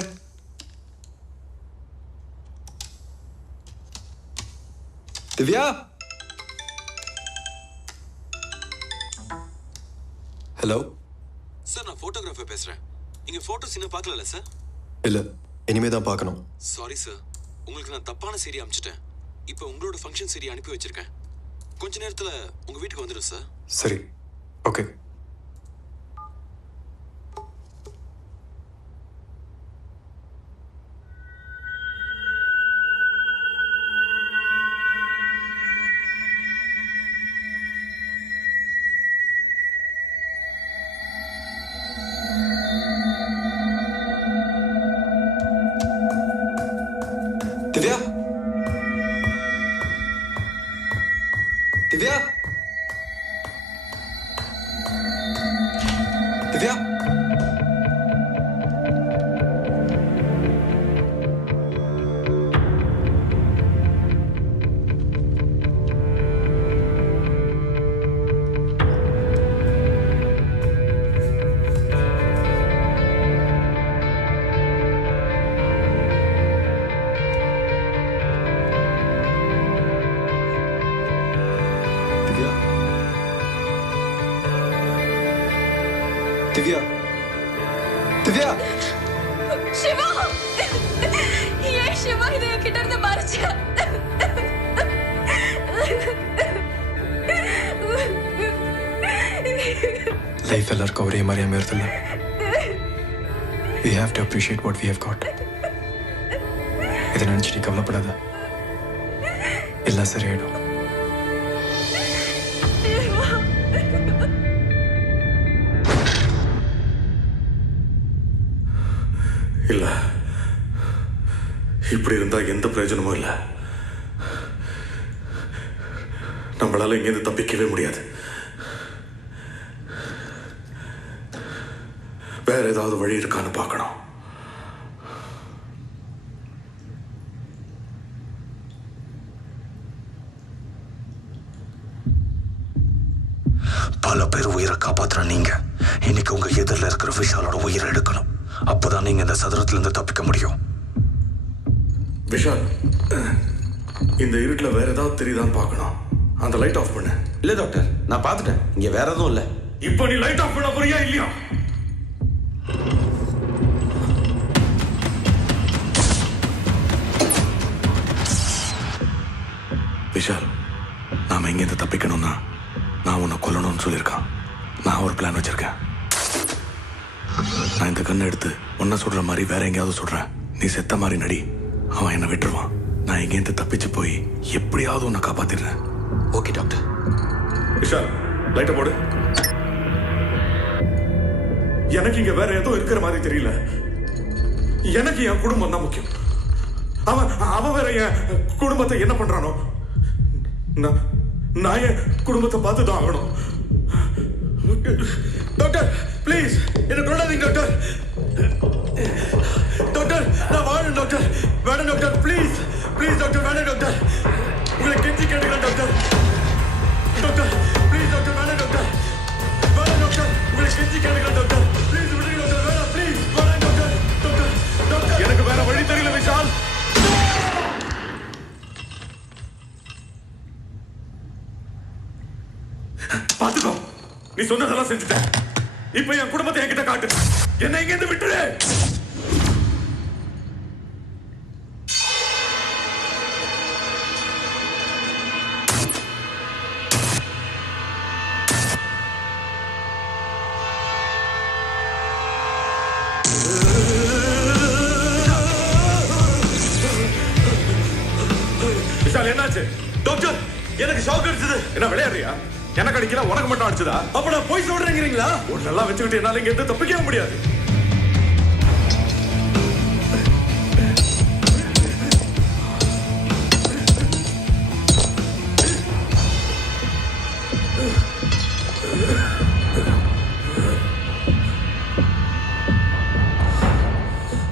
திவ்யா. ஹலோ சார், நான் போட்டோகிராஃபர் பேசுறேன். நீங்க போட்டோஸ் இன்னும் பார்க்கல சார்? இல்ல, இனிமே தான் பார்க்கணும். சாரி சார், உங்களுக்கு நான் தப்பான CD அனுப்பிச்சிட்டேன். இப்போ உங்களோட ஃபங்க்ஷன் CD அனுப்பி வச்சிருக்கேன். கொஞ்ச நேரத்துல உங்க வீட்டுக்கு வந்துடும் சார். சரி, ஓகே. திவ்யா, திவ்யா, திவ்யா. திவ்யா திவ்யா சிவா ஏன் சிவா இதை என்கிட்ட இருந்து மறைச்ச? லைஃப் எல்லாருக்கும் ஒரே மாதிரி அமையறதில்ல. We have to appreciate what we have got. இதை நினைச்சு நீ கவலைப்படாத, எல்லாம் சரியாயிடும். இல்ல, இப்படி இருந்தா எந்த பிரயோஜனமும் இல்லை. நம்மளால இங்கேருந்து தப்பிக்கவே முடியாது. வேற ஏதாவது வழி இருக்கான்னு பார்க்கணும். பல பேர் உயிரை காப்பாத்துற நீங்க இன்னைக்கு உங்க எதிரில் இருக்கிற விஷாலோட உயிரை எடுக்கணும். அப்போதான் நீங்க இந்த சதுரத்துல இருந்து தப்பிக்க முடியும். விஷால், இந்த இருட்டுல வேற ஏதாவது தெரியுதான்னு பார்க்கணும். அந்த லைட் ஆஃப் பண்ணு. இல்ல டாக்டர், நான் பார்த்துட்டேன், இங்க வேற எதுவும் இல்ல. இப்போ நீ லைட் ஆஃப் பண்ண போறியா இல்லையா? விஷால், நாம இங்கிருந்து தப்பிக்கணும்னா நான் உன்னை கொல்லணும்னு சொல்லியிருக்கான். நான் ஒரு பிளான் வச்சிருக்கேன். நான் இந்த கண்ணை எடுத்து உன்னை சுடுற மாதிரி வேற எங்கேயாவது சுடுறேன். நீ செத்த மாதிரி நடி. அவன் என்னை விட்டுருவான். நான் இங்கேருந்து தப்பிச்சு போய் எப்படியாவது உன்னை காப்பாத்திடுறேன். Okay doctor. விஷால், லைட்டை போடு. எனக்கு இங்க வேற ஏதோ இருக்கிற மாதிரி தெரியல. எனக்கு என் குடும்பம் தான் முக்கியம். அவன் வேற என் குடும்பத்தை என்ன பண்றானோ, நான் என் குடும்பத்தை பார்த்து தான் ஆகணும். டாக்டர் ப்ளீஸ் என்ன கொண்டாதீங்க டாக்டர். டாக்டர் நான் வாழணும் டாக்டர். வேணும் டாக்டர், ப்ளீஸ் ப்ளீஸ் டாக்டர், வேணும் டாக்டர். உங்களை கெஞ்சி கேட்டுக்கிறேன் டாக்டர். டாக்டர் ப்ளீஸ் டாக்டர், வேணும் டாக்டர். வேணும் டாக்டர், உங்களை கெஞ்சி கேட்டுக்கிறேன் டாக்டர். ப்ளீஸ் விடுங்க டாக்டர், வேணும் ப்ளீஸ். வேணும் டாக்டர். டாக்டர் டாக்டர் எனக்கு வேற வழி தெரியல விஷால். பாத்துக்கோ, நீ சொன்னதெல்லாம் செஞ்சுட்டேன். இப்ப என் குடும்பத்தை என்கிட்ட காட்டு. என்ன இங்க இருந்து விட்டுரு. விஷால், என்னாச்சு? டாக்டர், எனக்கு ஷாக் அடிச்சது. என்ன விளையாடுறியா? எனக்கு அடிக்கல, உனக்கு மட்டும் அடிச்சதா? அப்ப நான் போய் சொல்றேங்கிறீங்களா? ஒரு நல்லா வச்சுக்கிட்டு என்னால இங்க இருந்து தப்பிக்கவே முடியாது.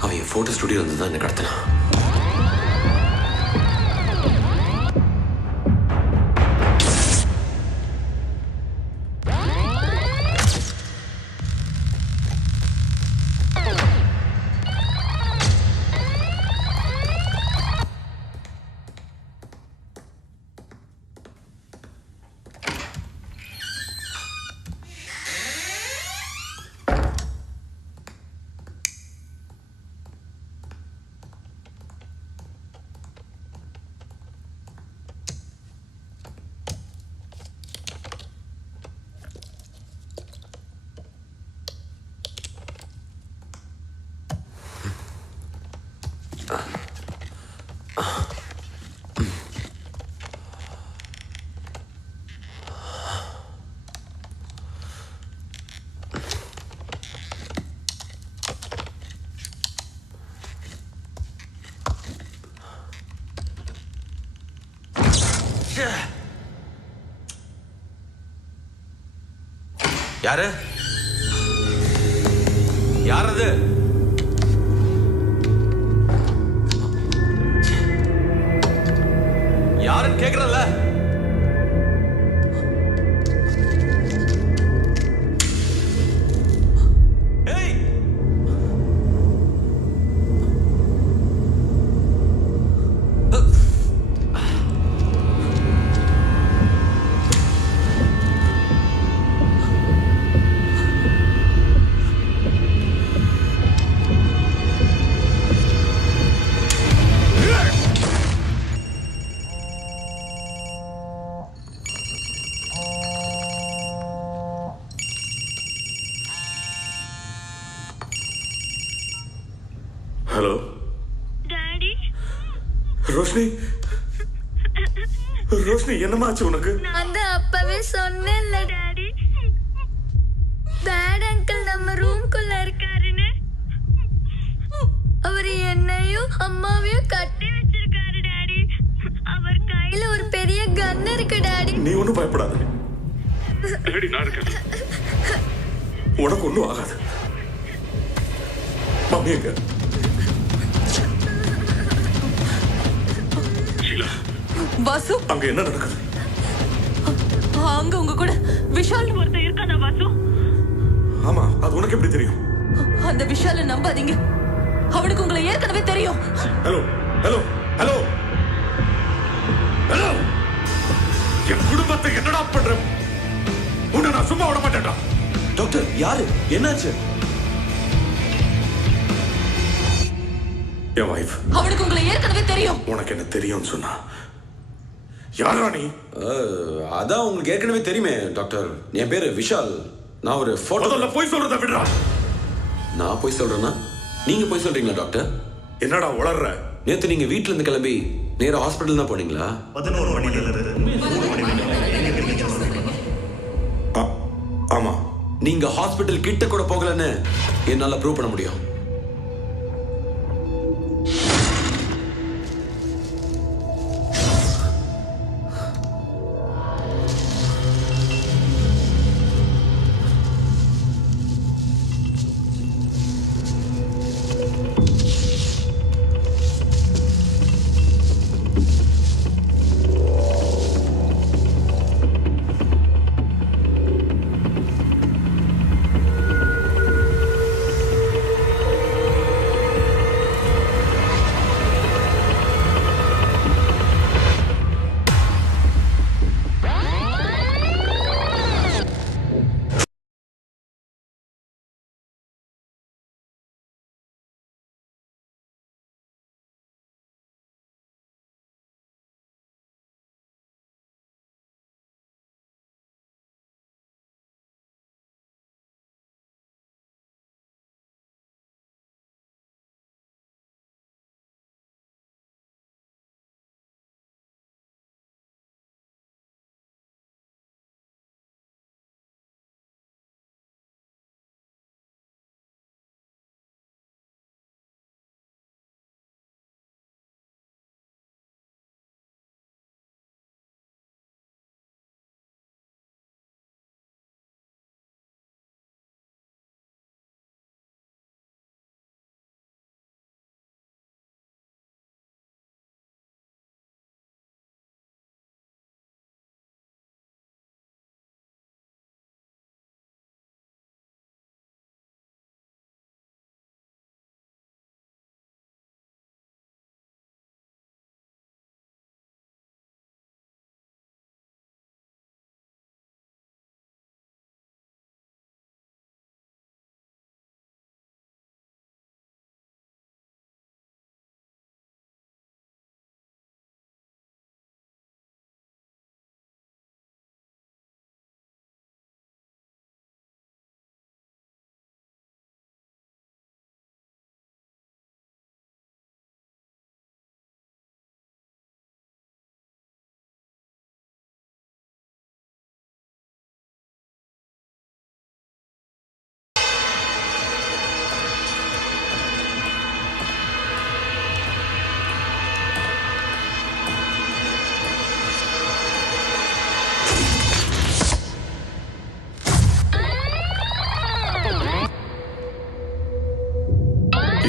அவன் என் போட்டோ ஸ்டுடியோ வந்து தான் என்ன கடத்தினான். யாரு? யார் அது? யாருன்னு கேக்குறல்ல? ஹலோ டாடி ரோஷினி ரோஷினி என்னமாச்சு உனக்கு? நான் தான் அப்பவே சொன்னேன்ல டாடி, டாட் அங்கிள் நம்ம ரூம்குள்ள இருக்காருன்னு. அவர் என்னையும் அம்மாவையும் கட்டி வச்சிருக்காரு டாடி. அவர் கையில ஒரு பெரிய கன் இருக்கு டாடி. நீ ஒன்றும் பயப்படாத, டாடி நான் இருக்கேன், உனக்கு ஒன்றும் ஆகாது. மம்மி எங்க? வாசு, அங்க என்ன நடக்குது? அங்க உங்க கூட விஷால் ஒருத்தன் இருக்கானா வாசு? ஆமா, அது உனக்கு எப்படி தெரியும்? அந்த விஷால நம்பாதீங்க, அவனுக்கு உங்களை ஏற்கனவே தெரியும். ஹலோ ஹலோ ஹலோ ஹலோ, என் குடும்பத்தை என்னடா பண்ற? உன்னை நான் சும்மா விட மாட்டேன்டா. டாக்டர் யாரு, என்னாச்சு? என் வைஃப். அவனுக்கு உங்களை ஏற்கனவே தெரியும். உனக்கு என்ன தெரியும்னு சொன்னா யாரா நீ? அதான் உங்களுக்கு ஏற்கனவே தெரியுமே டாக்டர், என் பேரு விஷால். நான் ஒரு போட்டோல போய் சொல்றத விடுறா. நான் போய் சொல்றேன்னா நீங்க போய் சொல்றீங்களா டாக்டர்? என்னடா உளர்ற? நேத்து நீங்க வீட்ல இருந்து கிளம்பி நேரா ஹாஸ்பிடல் தான் போனீங்களா? 11 மணில ஆமா. நீங்க ஹாஸ்பிடல் கிட்ட கூட போகலன்னு என்னால ப்ரூவ் பண்ண முடியும்.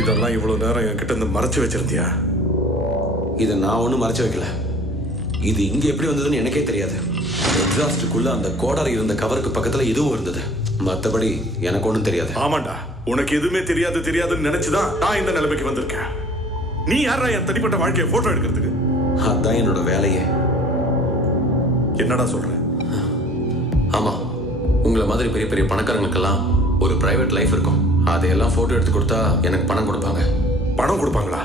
இதெல்லாம் இவ்வளவு நேரம் என்கிட்ட இருந்து மறைச்சு வச்சிருந்தியா? இதை நான் ஒன்றும் மறைச்சு வைக்கல. இது இங்க எப்படி வந்ததுன்னு எனக்கே தெரியாது. எக்ஸாஸ்டுக்குள்ள அந்த கோடாரி இருந்த கவருக்கு பக்கத்துல இதுவும் இருந்தது. மத்தபடி எனக்கு ஒன்றும் தெரியாது. ஆமாண்டா, உனக்கு எதுவுமே தெரியாதுன்னு நினைச்சுதான் நான் இந்த நிலைமைக்கு வந்திருக்கேன். நீ யாரா என் தனிப்பட்ட வாழ்க்கையை போட்டோ எடுக்கிறதுக்கு? அதான் என்னோட வேலையே. என்னடா சொல்ற? ஆமா, உங்களை மாதிரி பெரிய பெரிய பணக்காரங்களுக்கெல்லாம் ஒரு பிரைவேட் லைஃப் இருக்கும். அதையெல்லாம் போட்டோ எடுத்து கொடுத்தா எனக்கு பணம் கொடுப்பாங்க. பணம் கொடுப்பாங்களா?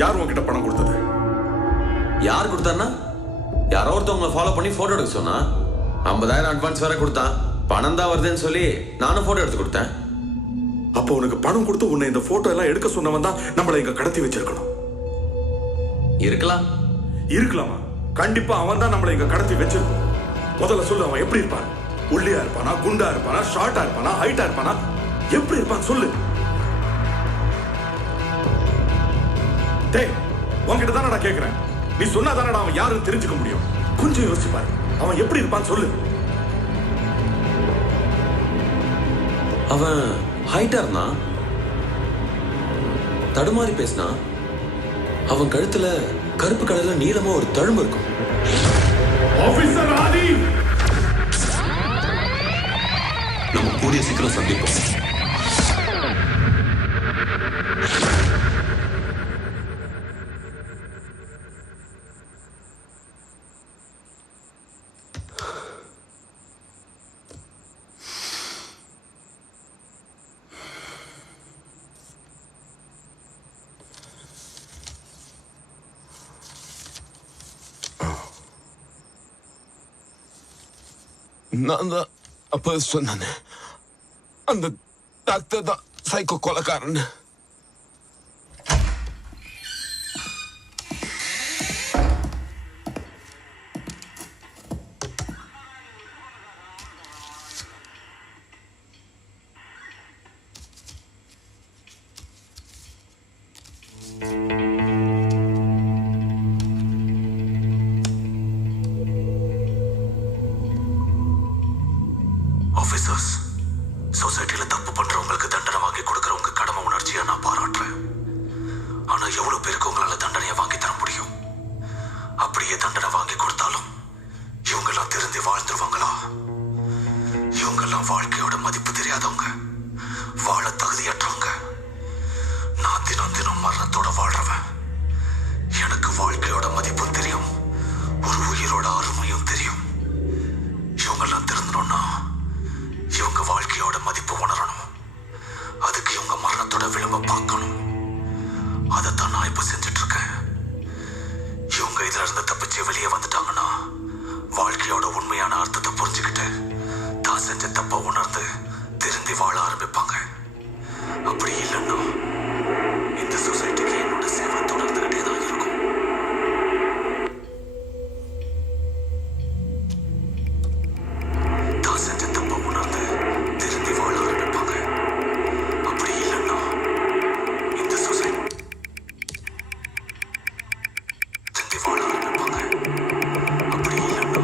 யார் உங்ககிட்ட பணம் கொடுத்தது? யார் கொடுத்தான்னா, யாரோ ஒருத்தவங்களை ஃபாலோ பண்ணி போட்டோ எடுக்க சொன்னா 50,000 அட்வான்ஸ் வேற கொடுத்தான். பணம் தான் வருதுன்னு சொல்லி நானும் போட்டோ எடுத்து கொடுத்தேன். அப்போ உனக்கு பணம் கொடுத்து உன்னை இந்த போட்டோ எல்லாம் எடுக்க சொன்னவன் தான் நம்மளை இங்க கடத்தி வச்சிருக்கணும். இருக்கலாமா? கண்டிப்பா அவன் தான் நம்மளை இங்க கடத்தி வச்சிருக்கணும். முதல்ல சொல்லு, அவன் எப்படி இருப்பான்? ஒல்லியா இருப்பானா, குண்டா இருப்பானா, ஷார்ட்டா இருப்பானா, ஹைட்டா இருப்பானா, எப்படி இருப்பான் சொல்லு. டேய், உன்கிட்ட தானடா கேக்குறேன். நீ சொன்னா தானடா அவன் யாருன்னு தெரிஞ்சுக்க முடியும். கொஞ்சம் யோசிச்சு பாரு, அவன் எப்படி இருப்பான்னு சொல்லு. அவன் ஹைட்டா இருந்தான், தடுமாறி பேசினான். அவன் கழுத்துல கருப்பு கலர்ல நீளமா ஒரு தழும்பு இருக்கும். ஆபீசர் ஆதி, நம்ம கூடிய சீக்கிரம் சந்திப்போம். நான் தான் அப்ப சொன்னேன், அந்த டாக்டர் தான் சைக்கோ கொலைக்காரன். ஆபீசர்ஸ், சொசைட்டில தப்பு பண்றவங்களுக்கு தண்டனை வாங்கி கொடுக்கிற உங்க கடமை உணர்ச்சியை நான் பாராட்டுறேன். ஆனா எவ்வளவு பேருக்கு உங்களால தண்டனையை வாங்கி தர முடியும்? அப்படியே தண்டனை வாங்கி கொடுத்தாலும் இவங்கெல்லாம் திருந்தி வாழ்ந்துருவாங்களா? இவங்கெல்லாம் வாழ்க்கையோட மதிப்பு தெரியாதவங்க, வாழ தகுதியற்றவங்க. நான் தினம் தினம் மரணத்தோட வாழ்றவன். எனக்கு வாழ்க்கையோட மதிப்பும் தெரியும், ஒரு உயிரோட அருமையும் தெரியும். இவங்கெல்லாம் திருந்தணும்னா இவங்க வாழ்க்கையோட மதிப்பு உணரணும். அதுக்கு இவங்க மரணத்தோட விளிம்ப பார்க்கணும். அதைத்தான் நான் இப்ப செஞ்சுட்டு இருக்கேன். இவங்க இதுல இருந்து தப்பிச்சு வெளியே வந்துட்டாங்கன்னா வாழ்க்கையோட உண்மையான அர்த்தத்தை புரிஞ்சுக்கிட்டு தான் செஞ்ச தப்ப உணர்ந்து திருந்தி வாழ ஆரம்பிப்பாங்க. அப்படி இல்லைன்னா இந்த சொசைட்டிக்கு என்னோட சேவை தொடர்ந்துகிட்டே தான் இருக்கும். தான் செஞ்ச தப்ப உணர்ந்து திருந்தி வாழ ஆரம்பிப்பாங்க. அப்படி இல்லைன்னா இந்த சொசைட்டி திருந்தி வாழ ஆரம்பிப்பாங்க. அப்படி இல்லைன்னா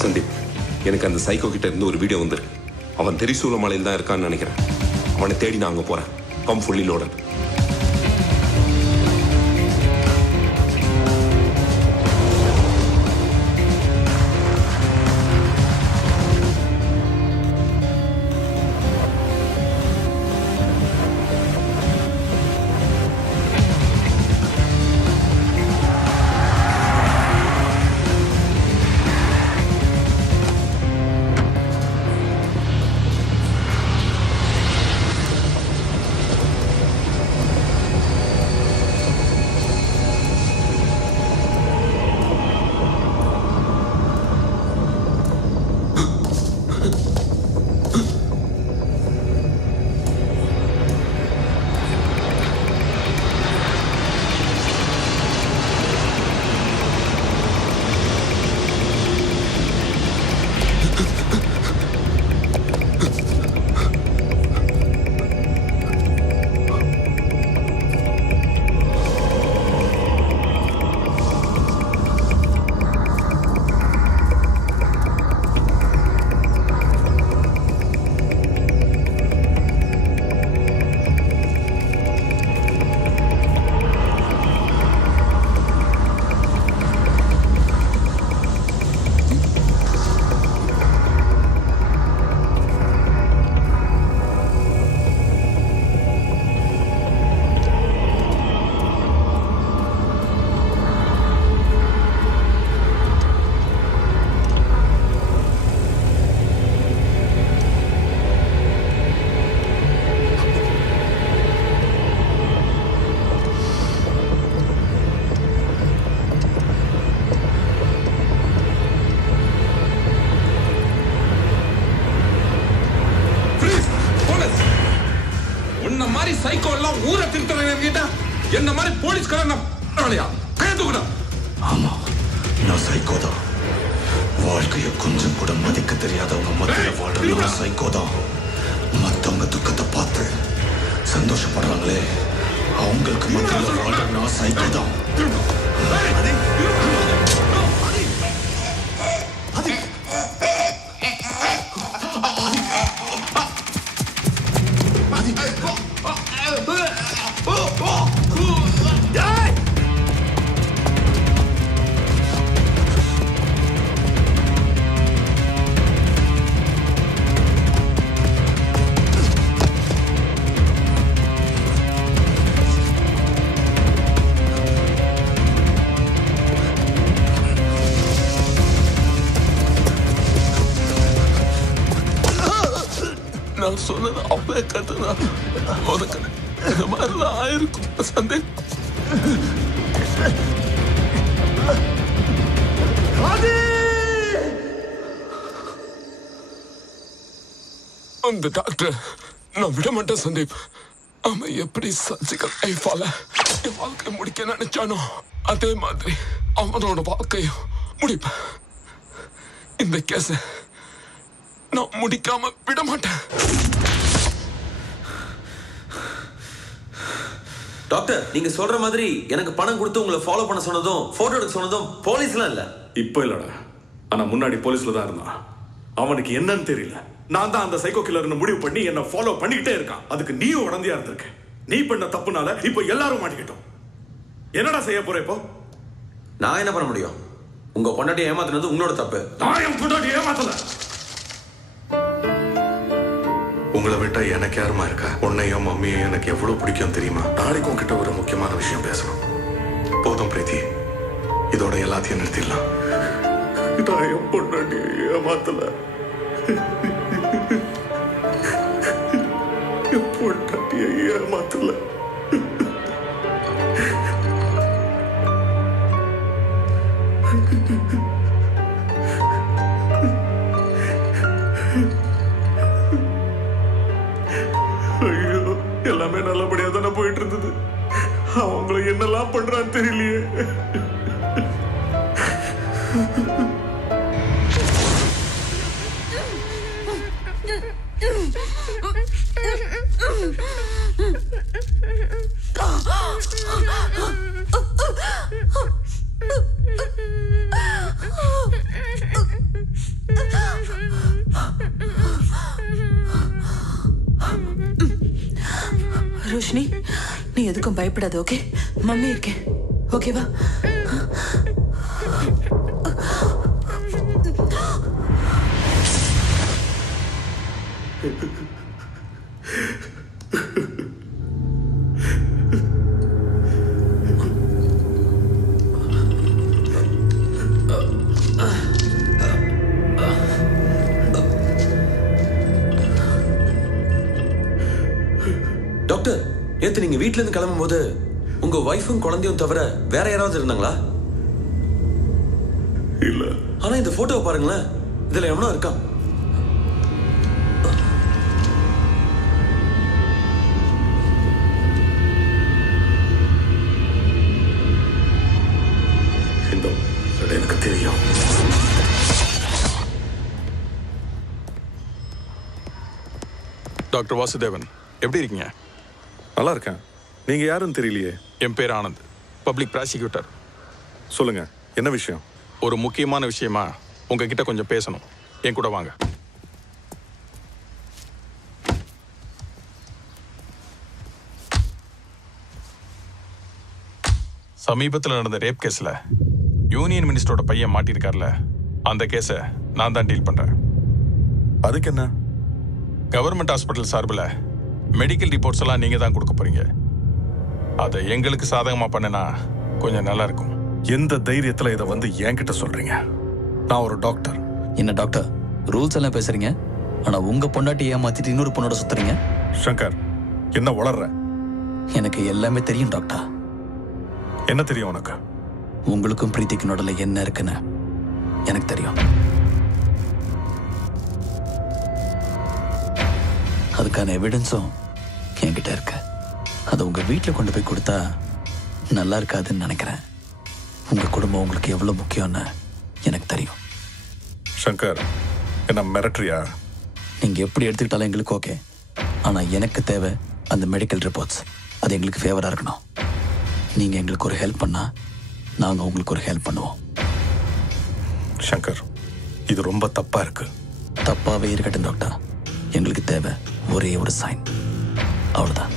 சந்தீப், எனக்கு அந்த சைக்கோ கிட்ட இருந்து ஒரு வீடியோ வந்திருக்கு. அவன் திரிசூல மலையில் தான் இருக்கான்னு நினைக்கிறேன். அவனை தேடி நான் அங்க போறேன். Come fully loaded. சைக்கோ எல்லாம் ஊரை திருத்தறேன் கேட்டா என்ன மாதிரி போலீஸ்காரன் கையெழுத்துக்கூட. ஆமா, நான் சைக்கோ தான். வாழ்க்கைய கொஞ்சம் கூட மதிக்க தெரியாதவங்க மத்தியில வாழ்ற சைக்கோ தான். மத்தவங்க துக்கத்தை பார்த்து சந்தோஷப்படுறாங்களே, அவங்களுக்கு மத்தியில வாழ்ற நான் சைக்கோ தான். நான் சொன்னது அப்பவே கத்துனா உனக்கு இந்த மாதிரிலாம் ஆயிருக்கும் சந்தேகம். அந்த டாக்டர் நான் விட மாட்டேன் சந்தீப். அவன் எப்படி சர்ஜிக்கல் லைஃபால என் வாழ்க்கையை முடிக்க நினைச்சானோ அதே மாதிரி அவனோட வாழ்க்கையும் முடிப்பேன். இந்த கேஸ நான் முடிக்காம விட மாட்டேன். டாக்டர், நீங்க சொல்ற மாதிரி எனக்கு பணம் கொடுத்து உங்களை ஃபாலோ பண்ண சொன்னதும் போட்டோ எடுக்க சொன்னதும் போலீஸ்லாம் இல்ல. இப்போ இல்லடா, ஆனா முன்னாடி போலீஸ்ல தான் இருந்தான். அவனுக்கு என்னன்னு தெரியல. நான் தான் அந்த சைக்கோ கில்லர்னு முடிவு பண்ணி என்ன ஃபாலோ பண்ணிக்கிட்டே இருக்கான். அதுக்கு நீயும் உடந்தையா இருந்திருக்க. நீ பண்ண தப்புனால இப்போ எல்லாரும் மாட்டிக்கிட்டோம். என்னடா செய்ய போற இப்போ? நான் என்ன பண்ண முடியும்? உங்க பொண்டாட்டி ஏமாத்துனது உங்களோட தப்பு. நான் என் பொண்டாட்டி ஏமாத்தல. உங்களை விட்டா எனக்கு யாருமா இருக்கா? உன்னையும் மம்மியும் எனக்கு எவ்வளவு பிடிக்கும் தெரியுமா? நாளைக்கு உங்ககிட்ட ஒரு முக்கியமான விஷயம் பேசணும். போதும் பிரீத்தி, இதோட எல்லாத்தையும் நிறுத்திடலாம். நான் என் பொண்டாட்டி ஏமாத்தல. என் பொண்டாட்டியை ஏமாத்தல. ஐயோ, எல்லாமே நல்லபடியா தானே போயிட்டு இருந்தது. அவங்களை என்னெல்லாம் பண்றான்னு தெரியலையே. ரோஷினி, நீ எதுக்கும் பயப்படாத. ஓகே, மம்மி இருக்கேன். ஓகேவா? டாக்டர், நேத்து நீங்க வீட்ல இருந்து கிளம்பும் போது உங்க வைஃபும் குழந்தையும் தவிர வேற யாராவது இருந்தாங்களா? இல்ல. ஆனா இந்த போட்டோவை பாருங்களேன், இதுல எவனோ இருக்கான். எனக்கு தெரியும். டாக்டர் வாசுதேவன், எப்படி இருக்கீங்க? நல்லா இருக்கேன். நீங்க யாருன்னு தெரியலையே. என் பேர் ஆனந்த், பப்ளிக் ப்ராசிக்யூட்டர். சொல்லுங்க, என்ன விஷயம்? ஒரு முக்கியமான விஷயமா உங்ககிட்ட கொஞ்சம் பேசணும். என் கூட வாங்க. சமீபத்தில் நடந்த ரேப் கேஸ்ல யூனியன் மினிஸ்டரோட பையன் மாட்டிருக்கார்ல, அந்த கேஸை நான் தான் டீல் பண்றேன். அதுக்கு என்ன? கவர்மெண்ட் ஹாஸ்பிட்டல் சார்பில் மெடிக்கல் ரிப்போர்ட்ஸ் எல்லாம் நீங்க தான் கொடுக்க போறீங்க. அதை எங்களுக்கு சாதகமா பண்ணினா கொஞ்சம் நல்லா இருக்கும். எந்த தைரியத்துல இதை வந்து என்கிட்ட சொல்றீங்க? நான் ஒரு டாக்டர். என்ன டாக்டர், ரூல்ஸ் எல்லாம் பேசுறீங்க, ஆனா உங்க பொண்டாட்டி ஏமாத்திட்டு இன்னொரு பொண்ணோட சுத்துறீங்க. சங்கர், என்ன வளர்ற? எனக்கு எல்லாமே தெரியும் டாக்டர். என்ன தெரியும் உனக்கு? உங்களுக்கும் பிரீத்திக்கு நடுல என்ன இருக்குன்னு எனக்கு தெரியும். அதுக்கான எவிடன்ஸும் என்கிட்ட இருக்கு. அதை உங்கள் வீட்டில் கொண்டு போய் கொடுத்தா நல்லா இருக்காதுன்னு நினைக்கிறேன். உங்கள் குடும்பம் உங்களுக்கு எவ்வளோ முக்கியம்னு எனக்கு தெரியும். சங்கர், என்ன மிரட்டுறியா? நீங்கள் எப்படி எடுத்துக்கிட்டாலும் எங்களுக்கு ஓகே. ஆனால் எனக்கு தேவை அந்த மெடிக்கல் ரிப்போர்ட்ஸ். அது எங்களுக்கு ஃபேவராக இருக்கணும். நீங்கள் எங்களுக்கு ஒரு ஹெல்ப் பண்ணால் நாங்கள் உங்களுக்கு ஒரு ஹெல்ப் பண்ணுவோம். சங்கர், இது ரொம்ப தப்பாக இருக்கு. தப்பாகவே இருக்கட்டும் டாக்டர். எங்களுக்கு தேவை ஒரே ஒரு சைன், அவ்வளோதான்.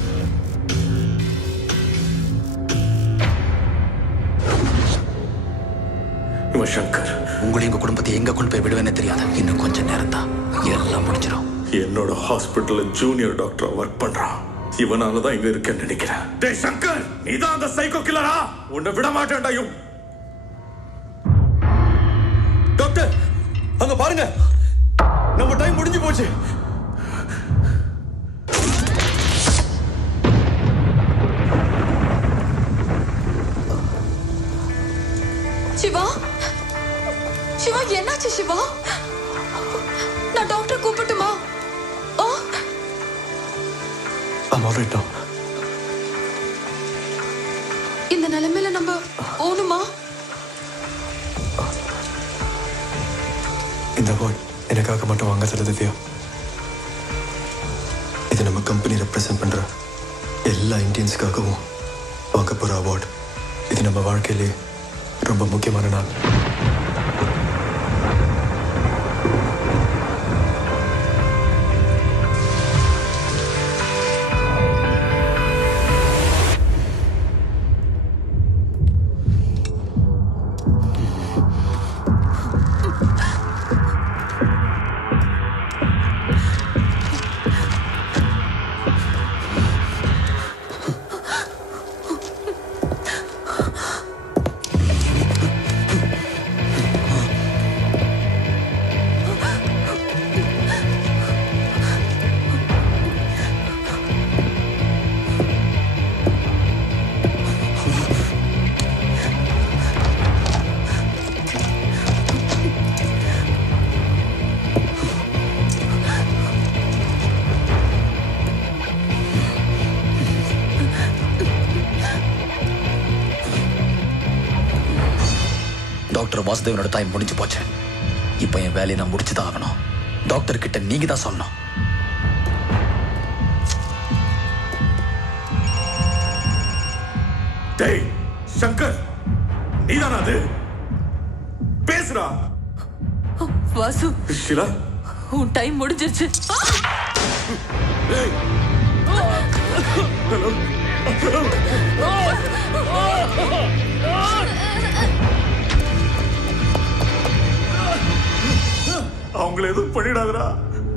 சங்கர், உங்களை எங்கள் குடும்பத்தை எங்கே கொண்டு போய் விடுவேன்னு தெரியாது. இன்னும் கொஞ்சம் நேரம் தான், எல்லாம் முடிஞ்சிடும். என்னோட ஹாஸ்பிட்டலில் ஜூனியர் டாக்டரா ஒர்க் பண்றான். இவனால தான் இங்க இருக்கேன்னு நினைக்கிறேன். டேய் சங்கர், நீதான் அந்த சைக்கோ கில்லரா? உன்னை விட மாட்டேன்டா. டாக்டர், அங்க பாருங்க, நம்ம டைம் முடிஞ்சு போச்சு. சிவா, சிவா என்னாச்சு சிவா? நான் டாக்டர் கூப்பிட்டுமா? இந்த நிலைமையில நம்ம ஓணுமா? இந்த அவார்ட் எனக்காக மட்டும் வாங்க சொல்ல திவ்யா. இது நம்ம கம்பெனி ரெப்ரசன்ட் பண்ற எல்லா இந்தியன்ஸ்க்காகவும் வாங்க போற அவார்ட். இது நம்ம வாழ்க்கையிலே ரொம்ப முக்கியமான நாள். டாக்டர் வாசுதேவனோட டைம் முடிஞ்சு போச்சு. இப்போ என் வேலையை நான் முடிச்சுதான் ஆகணும். டாக்டர் கிட்ட நீங்க தான் சொல்லணும். டேய் சங்கர், நீதானா அது? பேசுறா. வாசு, ஷிலா, உன் டைம் முடிஞ்சிருச்சு. அவங்கள எதுவும் பண்ணிடாதடா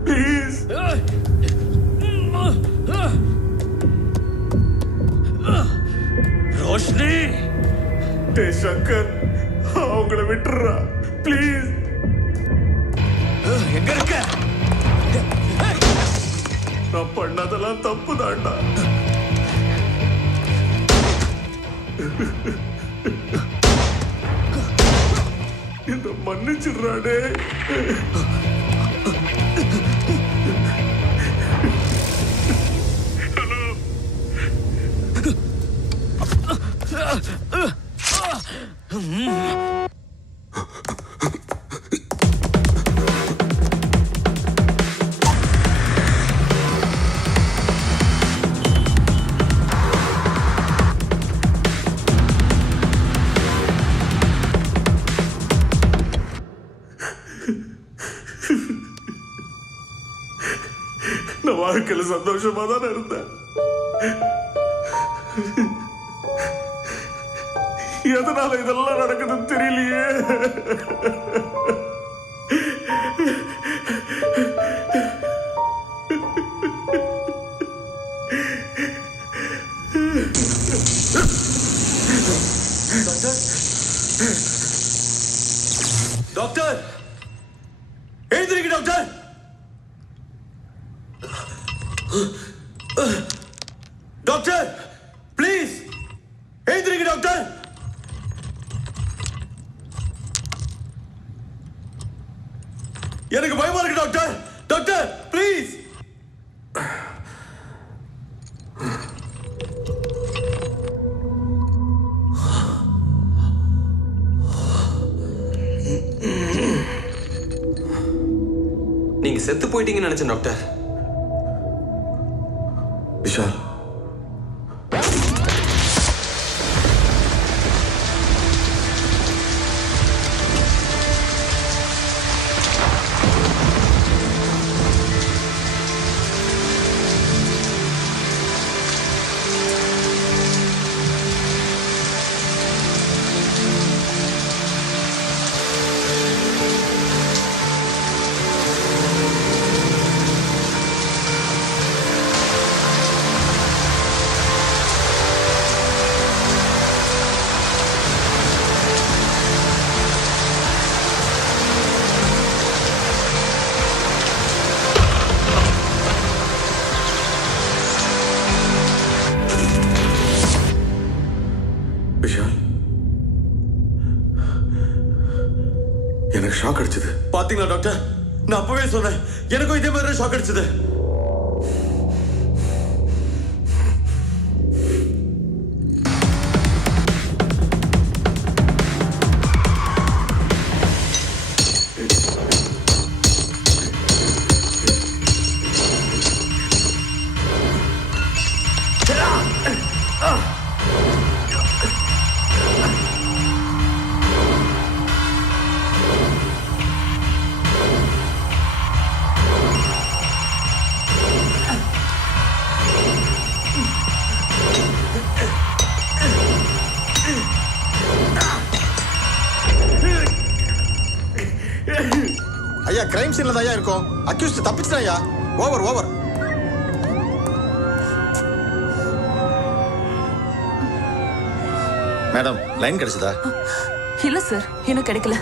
ப்ளீஸ். ரோஷினி, டேய் சங்கர், அவங்கள விட்டுறா ப்ளீஸ். எங்க இருக்க? நான் பண்ணதெல்லாம் தப்பு தான்டா. என்ன மன்னிச்சிடுறாடே. நான் வாழ்க்கையில சந்தோஷமா தானே இருந்தேன். எதனால இதெல்லாம் நடக்குதுன்னு தெரியலையே. டாக்டர், எழுந்திருங்க டாக்டர். டாக்டர் ப்ளீஸ் எழுந்திருங்க டாக்டர். எனக்கு பயமா இருக்கு டாக்டர். Doctor please. நீங்க செத்து போயிட்டீங்கன்னு நினைச்சேன் டாக்டர். விஷால், விஷால், எனக்கு ஷாக் அடிச்சது. பாத்தீங்களா டாக்டர், நான் அப்பவே சொன்னேன் எனக்கும் இதே மாதிரி ஷாக் அடிச்சது. ஐயா கிரைம் சீன்ல தான் இருக்கும். அக்யூஸ்ட் தப்பிச்சிட்டான் ஐயா. Over over. மேடம் லைன் கிடைச்சதா? இல்ல சார், இன்னும் கிடைக்கல.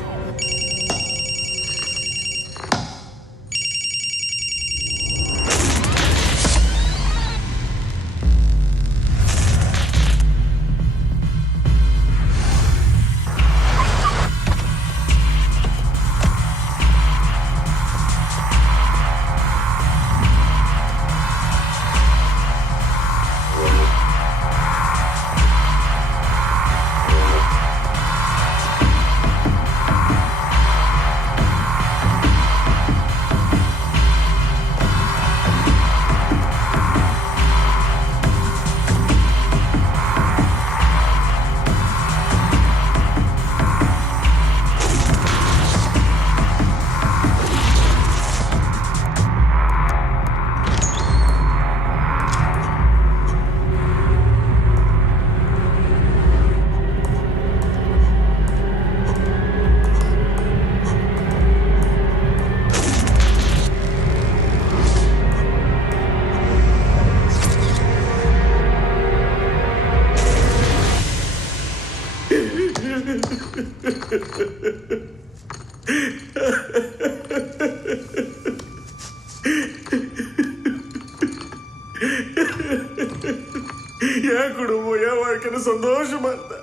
என் குடும்பம் என் வாழ்க்கைன்னு சந்தோஷமா இருந்த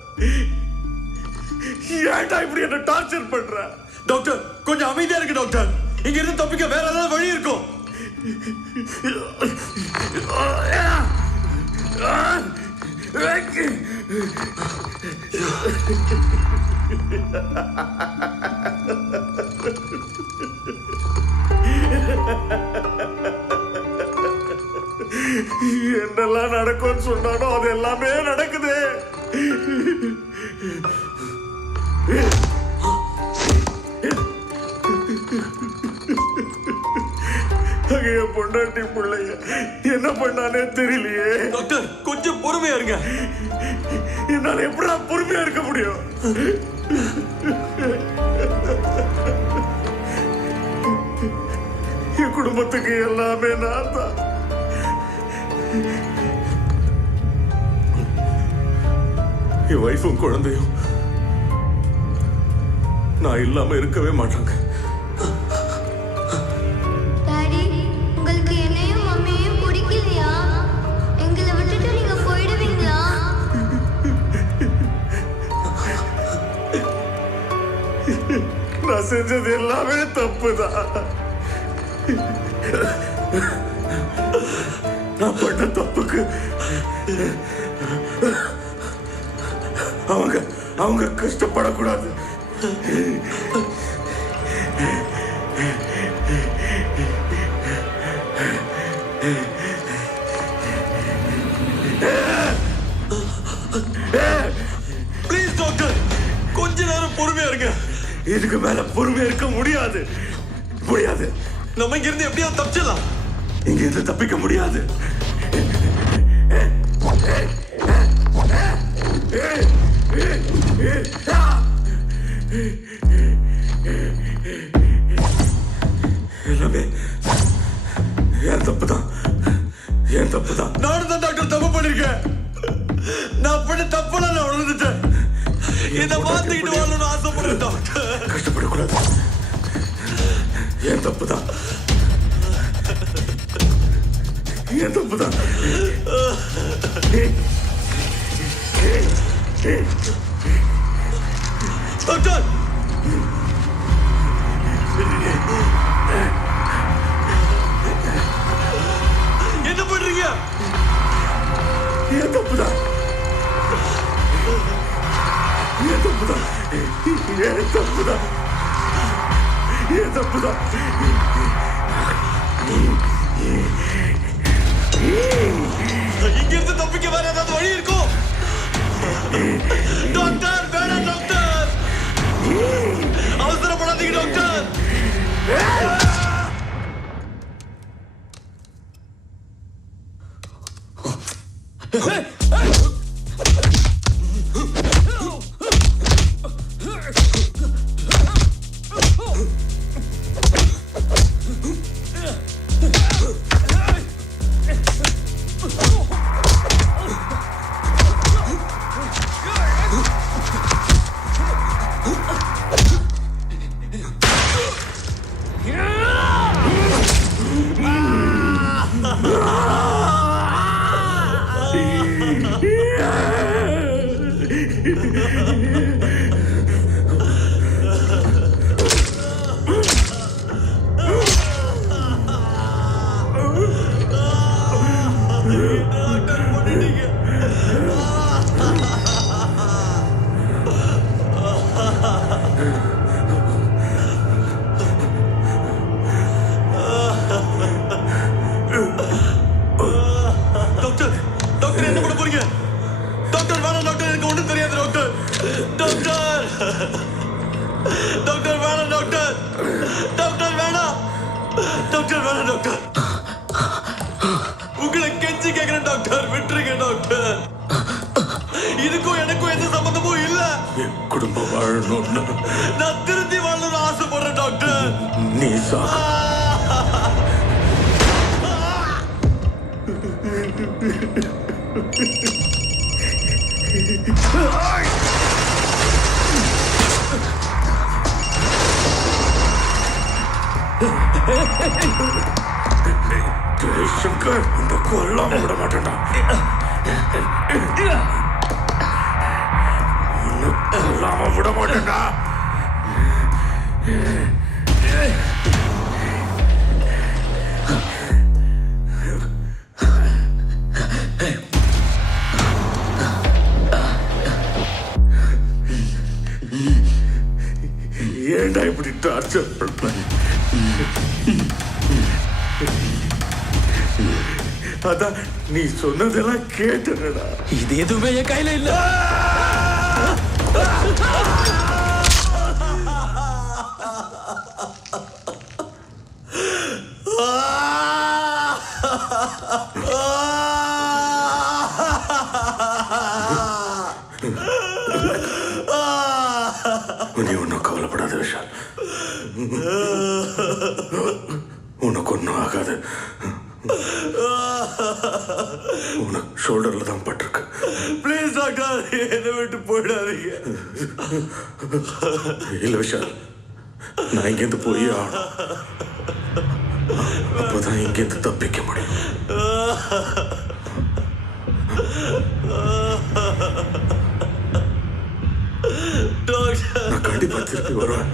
ஏன்டா இப்படி என்ன டார்ச்சர் பண்ற? டாக்டர் கொஞ்சம் அமைதியா இருக்கு டாக்டர். இங்க இருந்து தப்பிக்க வேற ஏதாவது வழி இருக்கும். என்னெல்லாம் நடக்கும்னு சொன்னானோ அது எல்லாமே நடக்குது. என் பொண்டாட்டி பிள்ளைய என்ன பண்ணானே தெரியலையே. டாக்டர் கொஞ்சம் பொறுமையா இருங்க. என்னால எப்படா பொறுமையா இருக்க முடியும்? என் குடும்பத்துக்கு எல்லாமே நான் தான். என் வைஃபும் குழந்தையும் நான் இல்லாம இருக்கவே மாட்டாங்க. டாடி, உங்களுக்கு என்னையும் மம்மியையும் பிடிக்கலையா? எங்களை விட்டுட்டு நீங்க போயிடுவீங்களா? நான் செஞ்சது எல்லாமே தப்புதான். நான் பண்ண தப்புக்கு அவங்க கஷ்டப்படக்கூடாது. இதுக்கு மேல பொறுமையா இருக்க முடியாது. முடியாது. நம்ம இங்க இருந்து எப்படியா தப்பிச்சிடலாம்? இங்க இருந்து தப்பிக்க முடியாது. எல்லாமே என் தப்புதான். என் தப்புதான். நானும் தான் டாக்டர் தப்பு பண்ணிருக்கேன். நான் பண்ண தப்பெல்லாம் நான் உணர்ந்துட்டேன். என்ன மாத்திக்கிட்டு வாழணும்னு ஆசைப்படுறேன் டாக்டர். கஷ்டப்படக்கூடாது. என் தப்புதான். என் தப்புதான். டாக்டர் என்ன பண்றீங்க? என் தப்புதான். என் தப்புதான். என் தப்புதான். என் தப்புதான். இங்க இருந்து தப்பிக்க வேற ஏதாவது வழி இருக்கும்? டாக்டர் வேணாம் டாக்டர். அவசரப்படாதீங்க டாக்டர். குடும்பம் வாழணும்னு நான் திருந்தி வாழணும்னு ஆசைப்படுறேன் டாக்டர். நீ சாக. சங்கர் இந்த கொல்லாம விட மாட்டேன்டா. கொல்லாம விட மாட்டேன்டா. ஏன்டா இப்படி டார்ச்சர் பண்ற? அதான் நீ சொன்னதெல்லாம் கேட்டனடா. இது எதுவுமே என் கையில இல்ல. நீ ஒன்னும் கவலைப்படாத விஷால். உனக்கு ஒன்றும் ஆகாது. உனக்கு ஷோல்டர்ல தான் பட்டிருக்கு. ப்ளீஸ் டாக்டர் என்னை விட்டு போயிடாதீங்க. இல்ல விஷால், நான் இங்கேருந்து போய் ஆகணும். அப்பதான் இங்கேருந்து தப்பிக்க முடியும். நான் கண்டிப்பா திருப்பி வருவேன்.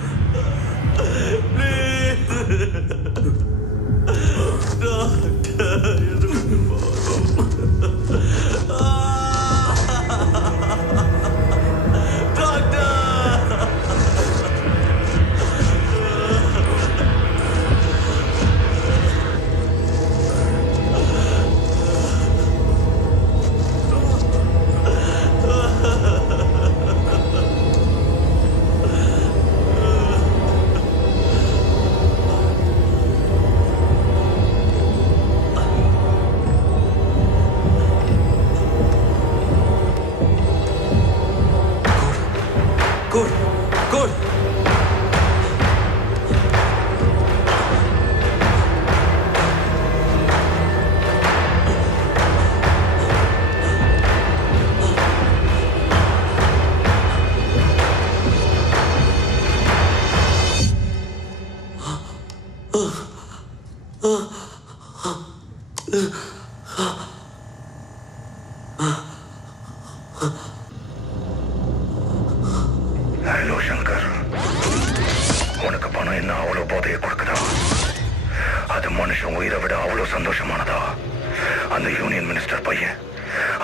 ஹலோ சங்கர், உனக்கு பணம் என்ன அவ்வளவு போதையை கொடுக்குதா? அது மனுஷன் உயிரை விட அவ்வளவு சந்தோஷமானதா? அந்த யூனியன் மினிஸ்டர் பையன்,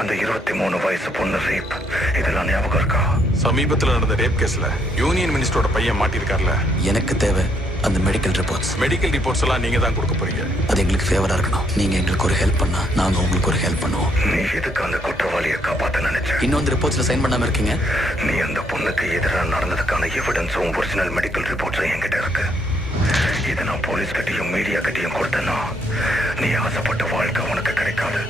அந்த 23 வயசு பொண்ணு ரேப், இதெல்லாம் ஞாபகம் இருக்கா? சமீபத்தில் நடந்த ரேப் கேஸ்ல யூனியன் மினிஸ்டரோட பையன் மாட்டிருக்கார்ல. எனக்கு தேவை அந்த மெடிக்கல் ரிப்போர்ட்ஸ். மெடிக்கல் ரிப்போர்ட்ஸ் எல்லாம் நீங்க தான் கொடுக்க போறீங்க. அது எங்களுக்கு ஃபேவரா இருக்கணும். நீங்க எங்களுக்கு ஒரு ஹெல்ப் பண்ணா நாங்க உங்களுக்கு ஒரு ஹெல்ப் பண்ணுவோம். நீ எதுக்கு அந்த குற்றவாளியை காப்பாத்த நினைச்ச? இன்னும் அந்த ரிப்போர்ட்ஸ்ல சைன் பண்ணாம இருக்கீங்க. நீ அந்த பொண்ணுக்கு எதிராக நடந்ததுக்கான எவிடன்ஸும் ஒரிஜினல் மெடிக்கல் ரிப்போர்ட்ஸும் என்கிட்ட இருக்கு. இதை நான் போலீஸ் கிட்டையும் மீடியா கிட்டையும் கொடுத்தேன்னா நீ ஆசைப்பட்ட வாழ்க்கை உனக்கு கிடைக்காது.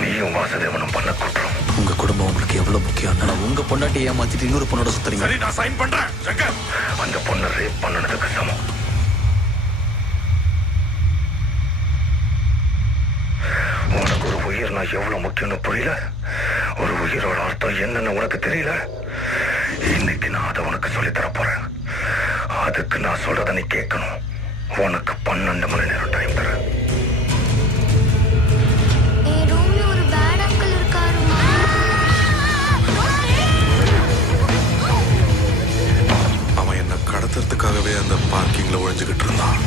நீயும் வாசுதேவனும் பண்ண குற்றம். உங்க குடும்பம் உங்களுக்கு எவ்வளவு முக்கியம். ஆனா உங்க பொண்டாட்டி ஏமாத்திட்டு இன்னொரு பொண்ணோட சுத்துறீங்க. சரி, நான் சைன் பண்றேன். சங்கர், அந்த பொண்ணை ரேப் பண்ணனதுக்கு சமம். உனக்கு ஒரு உயிர்னா எவ்வளவு முக்கியம்னு புரியல. ஒரு உயிரோட அர்த்தம் என்னன்னு உனக்கு தெரியல. இன்னைக்கு நான் அதை உனக்கு சொல்லித்தர போறேன். அதுக்கு நான் சொல்றத நீ கேட்கணும். உனக்கு 12 மணி நேரம் டைம் தரேன். அவன் என்ன கடத்துறதுக்காகவே அந்த பார்க்கிங்ல ஒழிஞ்சுக்கிட்டு இருந்தான்.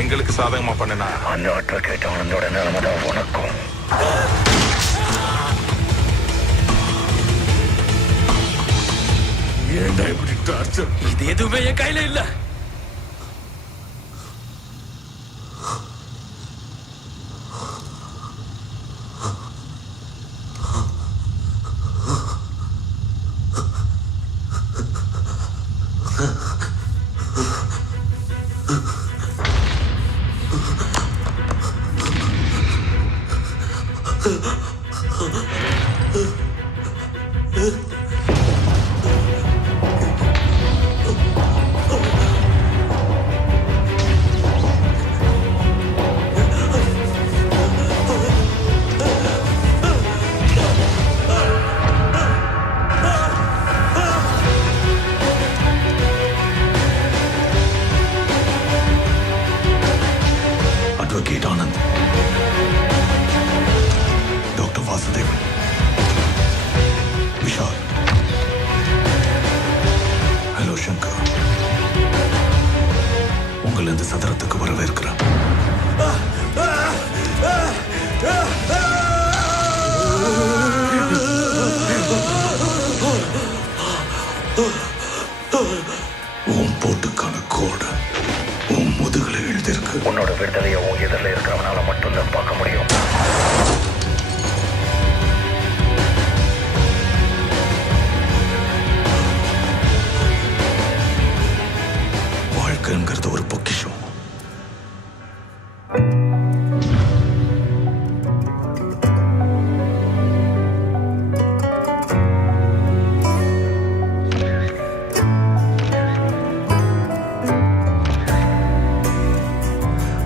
எங்களுக்கு சாதகமா பண்ணனா அந்த அட்வொகேட் ஆனந்தோட நிலைமை தான் உனக்கும். ஏன்டா இப்படி டார்ச்சர்? இது எதுவுமே என் கையில இல்ல. Advocate Anand, Dr. Vasudevan, Vishal, hello Shankar. உங்களை இந்த சதுரத்துக்கு வரவேற்கிறேன். உன் போட்டுக்கான கோடு உன் முதுகுல எழுதிருக்கு. உன்னோட விடுதலையை உன் எதிரில் இருக்கிறவனால மட்டும்தான் பார்க்க முடியும். வாழ்க்கைங்கிறது ஒரு பொக்கிஷம்.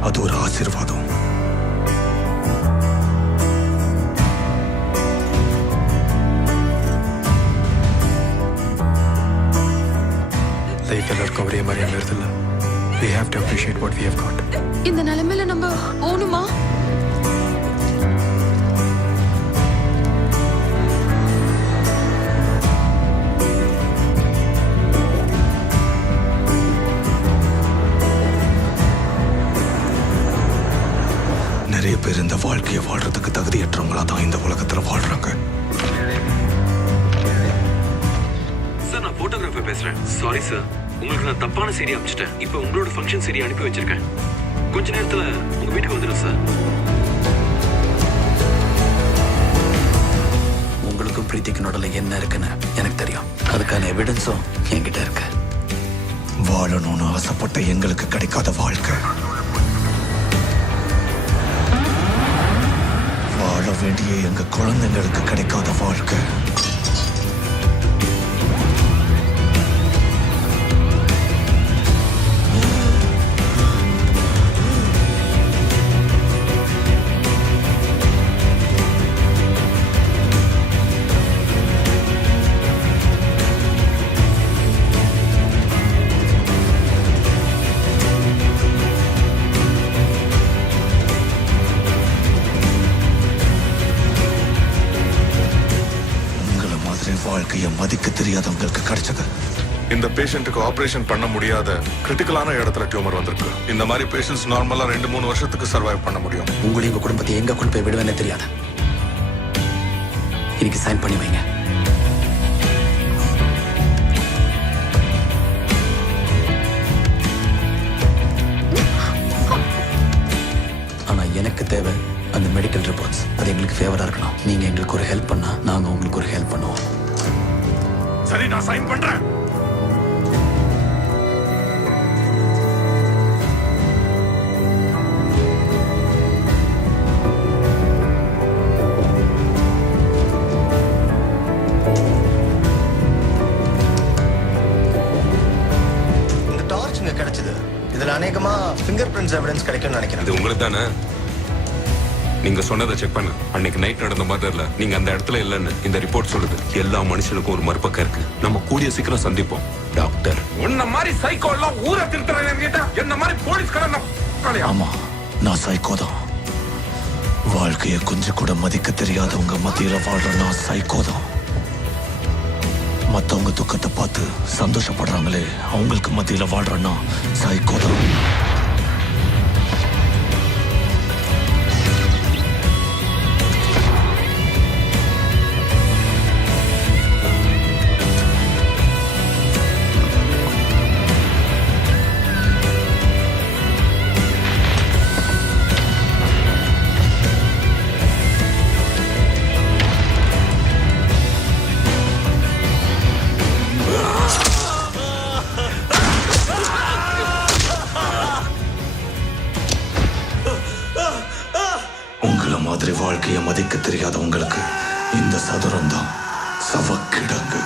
அது ஒரு ஆசீர்வாதம். லைஃப் எல்லாருக்கும் ஒரே மாதிரி அமைகிறது இல்லை. We have to appreciate what we have got. இந்த நிலைமையில நம்ம போகணுமா? நிறைய பேர் இந்த வாழ்க்கையை வாழ்றதுக்கு தகுதியற்றவங்களா தான் இந்த உலகத்துல வாழ்றாங்க. சார், நான் போட்டோகிராஃபர் பேசுறேன். சாரி சார், உங்களுக்கு நான் தப்பான செய்தி அனுப்பிச்சிட்டேன். இப்போ உங்களோட ஃபங்க்ஷன் செய்தி அனுப்பி வச்சிருக்கேன். கொஞ்ச நேரத்துல உங்க வீட்டுக்கு வந்துடும் சார். உங்களுக்கும் பிரீத்திக்கு நடுல என்ன இருக்குன்னு எனக்கு தெரியும். அதுக்கான எவிடன்ஸும் என்கிட்ட இருக்கு. வாழணும்னு ஆசைப்பட்ட எங்களுக்கு கிடைக்காத வாழ்க்கை, வாழ வேண்டிய எங்க குழந்தைங்களுக்கு கிடைக்காத வாழ்க்கை, மாதிரி வாழ்க்கையை மதிக்க தெரியாதவங்களுக்கு கிடைச்சது. இந்த பேஷண்ட்டுக்கு ஆபரேஷன் பண்ண முடியாத கிரிட்டிக்கலான இடத்துல டியூமர் வந்திருக்கு. இந்த மாதிரி பேஷண்ட்ஸ் நார்மலா 2-3 வருஷத்துக்கு சர்வைவ் பண்ண முடியும். உங்களையும் உங்க குடும்பத்தை எங்க கொண்டு போய் விடுவேன்னு தெரியாது. இன்னைக்கு சைன் பண்ணி வைங்க. ஆனா எனக்கு தேவை அந்த மெடிக்கல் ரிப்போர்ட்ஸ். அது எங்களுக்கு ஃபேவரா இருக்கணும். நீங்க எங்களுக்கு ஒரு ஹெல்ப் பண்ணா நாங்க உங்களுக்கு ஒரு ஹெல்ப் பண்ணுவோம். சரி, நான் சைன் பண்றேன். இந்த டார்ச் இங்க கிடைச்சது. இதுல அநேகமா ஃபிங்கர் பிரிண்ட்ஸ் எவிடன்ஸ் கிடைக்கும்னு நினைக்கிறேன். இது உங்களுக்கு தானே? நீங்க சொன்னதை செக் பண்ண. அன்னைக்கு நைட் நடந்த மாதிரி இல்ல. நீங்க அந்த இடத்துல இல்லைன்னு இந்த ரிப்போர்ட் சொல்லுது. எல்லா மனுஷனுக்கும் ஒரு மறுபக்கம் இருக்கு. நம்ம கூடிய சீக்கிரம் சந்திப்போம். டாக்டர், உன்ன மாதிரி சைக்கோ எல்லாம் ஊரை திருத்துறேன்னு கேட்டா என்ன மாதிரி போலீஸ்காரன். ஆமா, நான் சைக்கோ தான். வாழ்க்கையை கொஞ்சம் கூட மதிக்க தெரியாதவங்க மத்தியில வாழ்ற நான் சைக்கோ தான். மத்தவங்க துக்கத்தை பார்த்து சந்தோஷப்படுறாங்களே, அவங்களுக்கு மத்தியில வாழ்றேன்னா சைக்கோ தான். உங்களை மாதிரி வாழ்க்கையை மதிக்க தெரியாதவங்களுக்கு இந்த சதுரம் தான் சவக்கிடங்கு.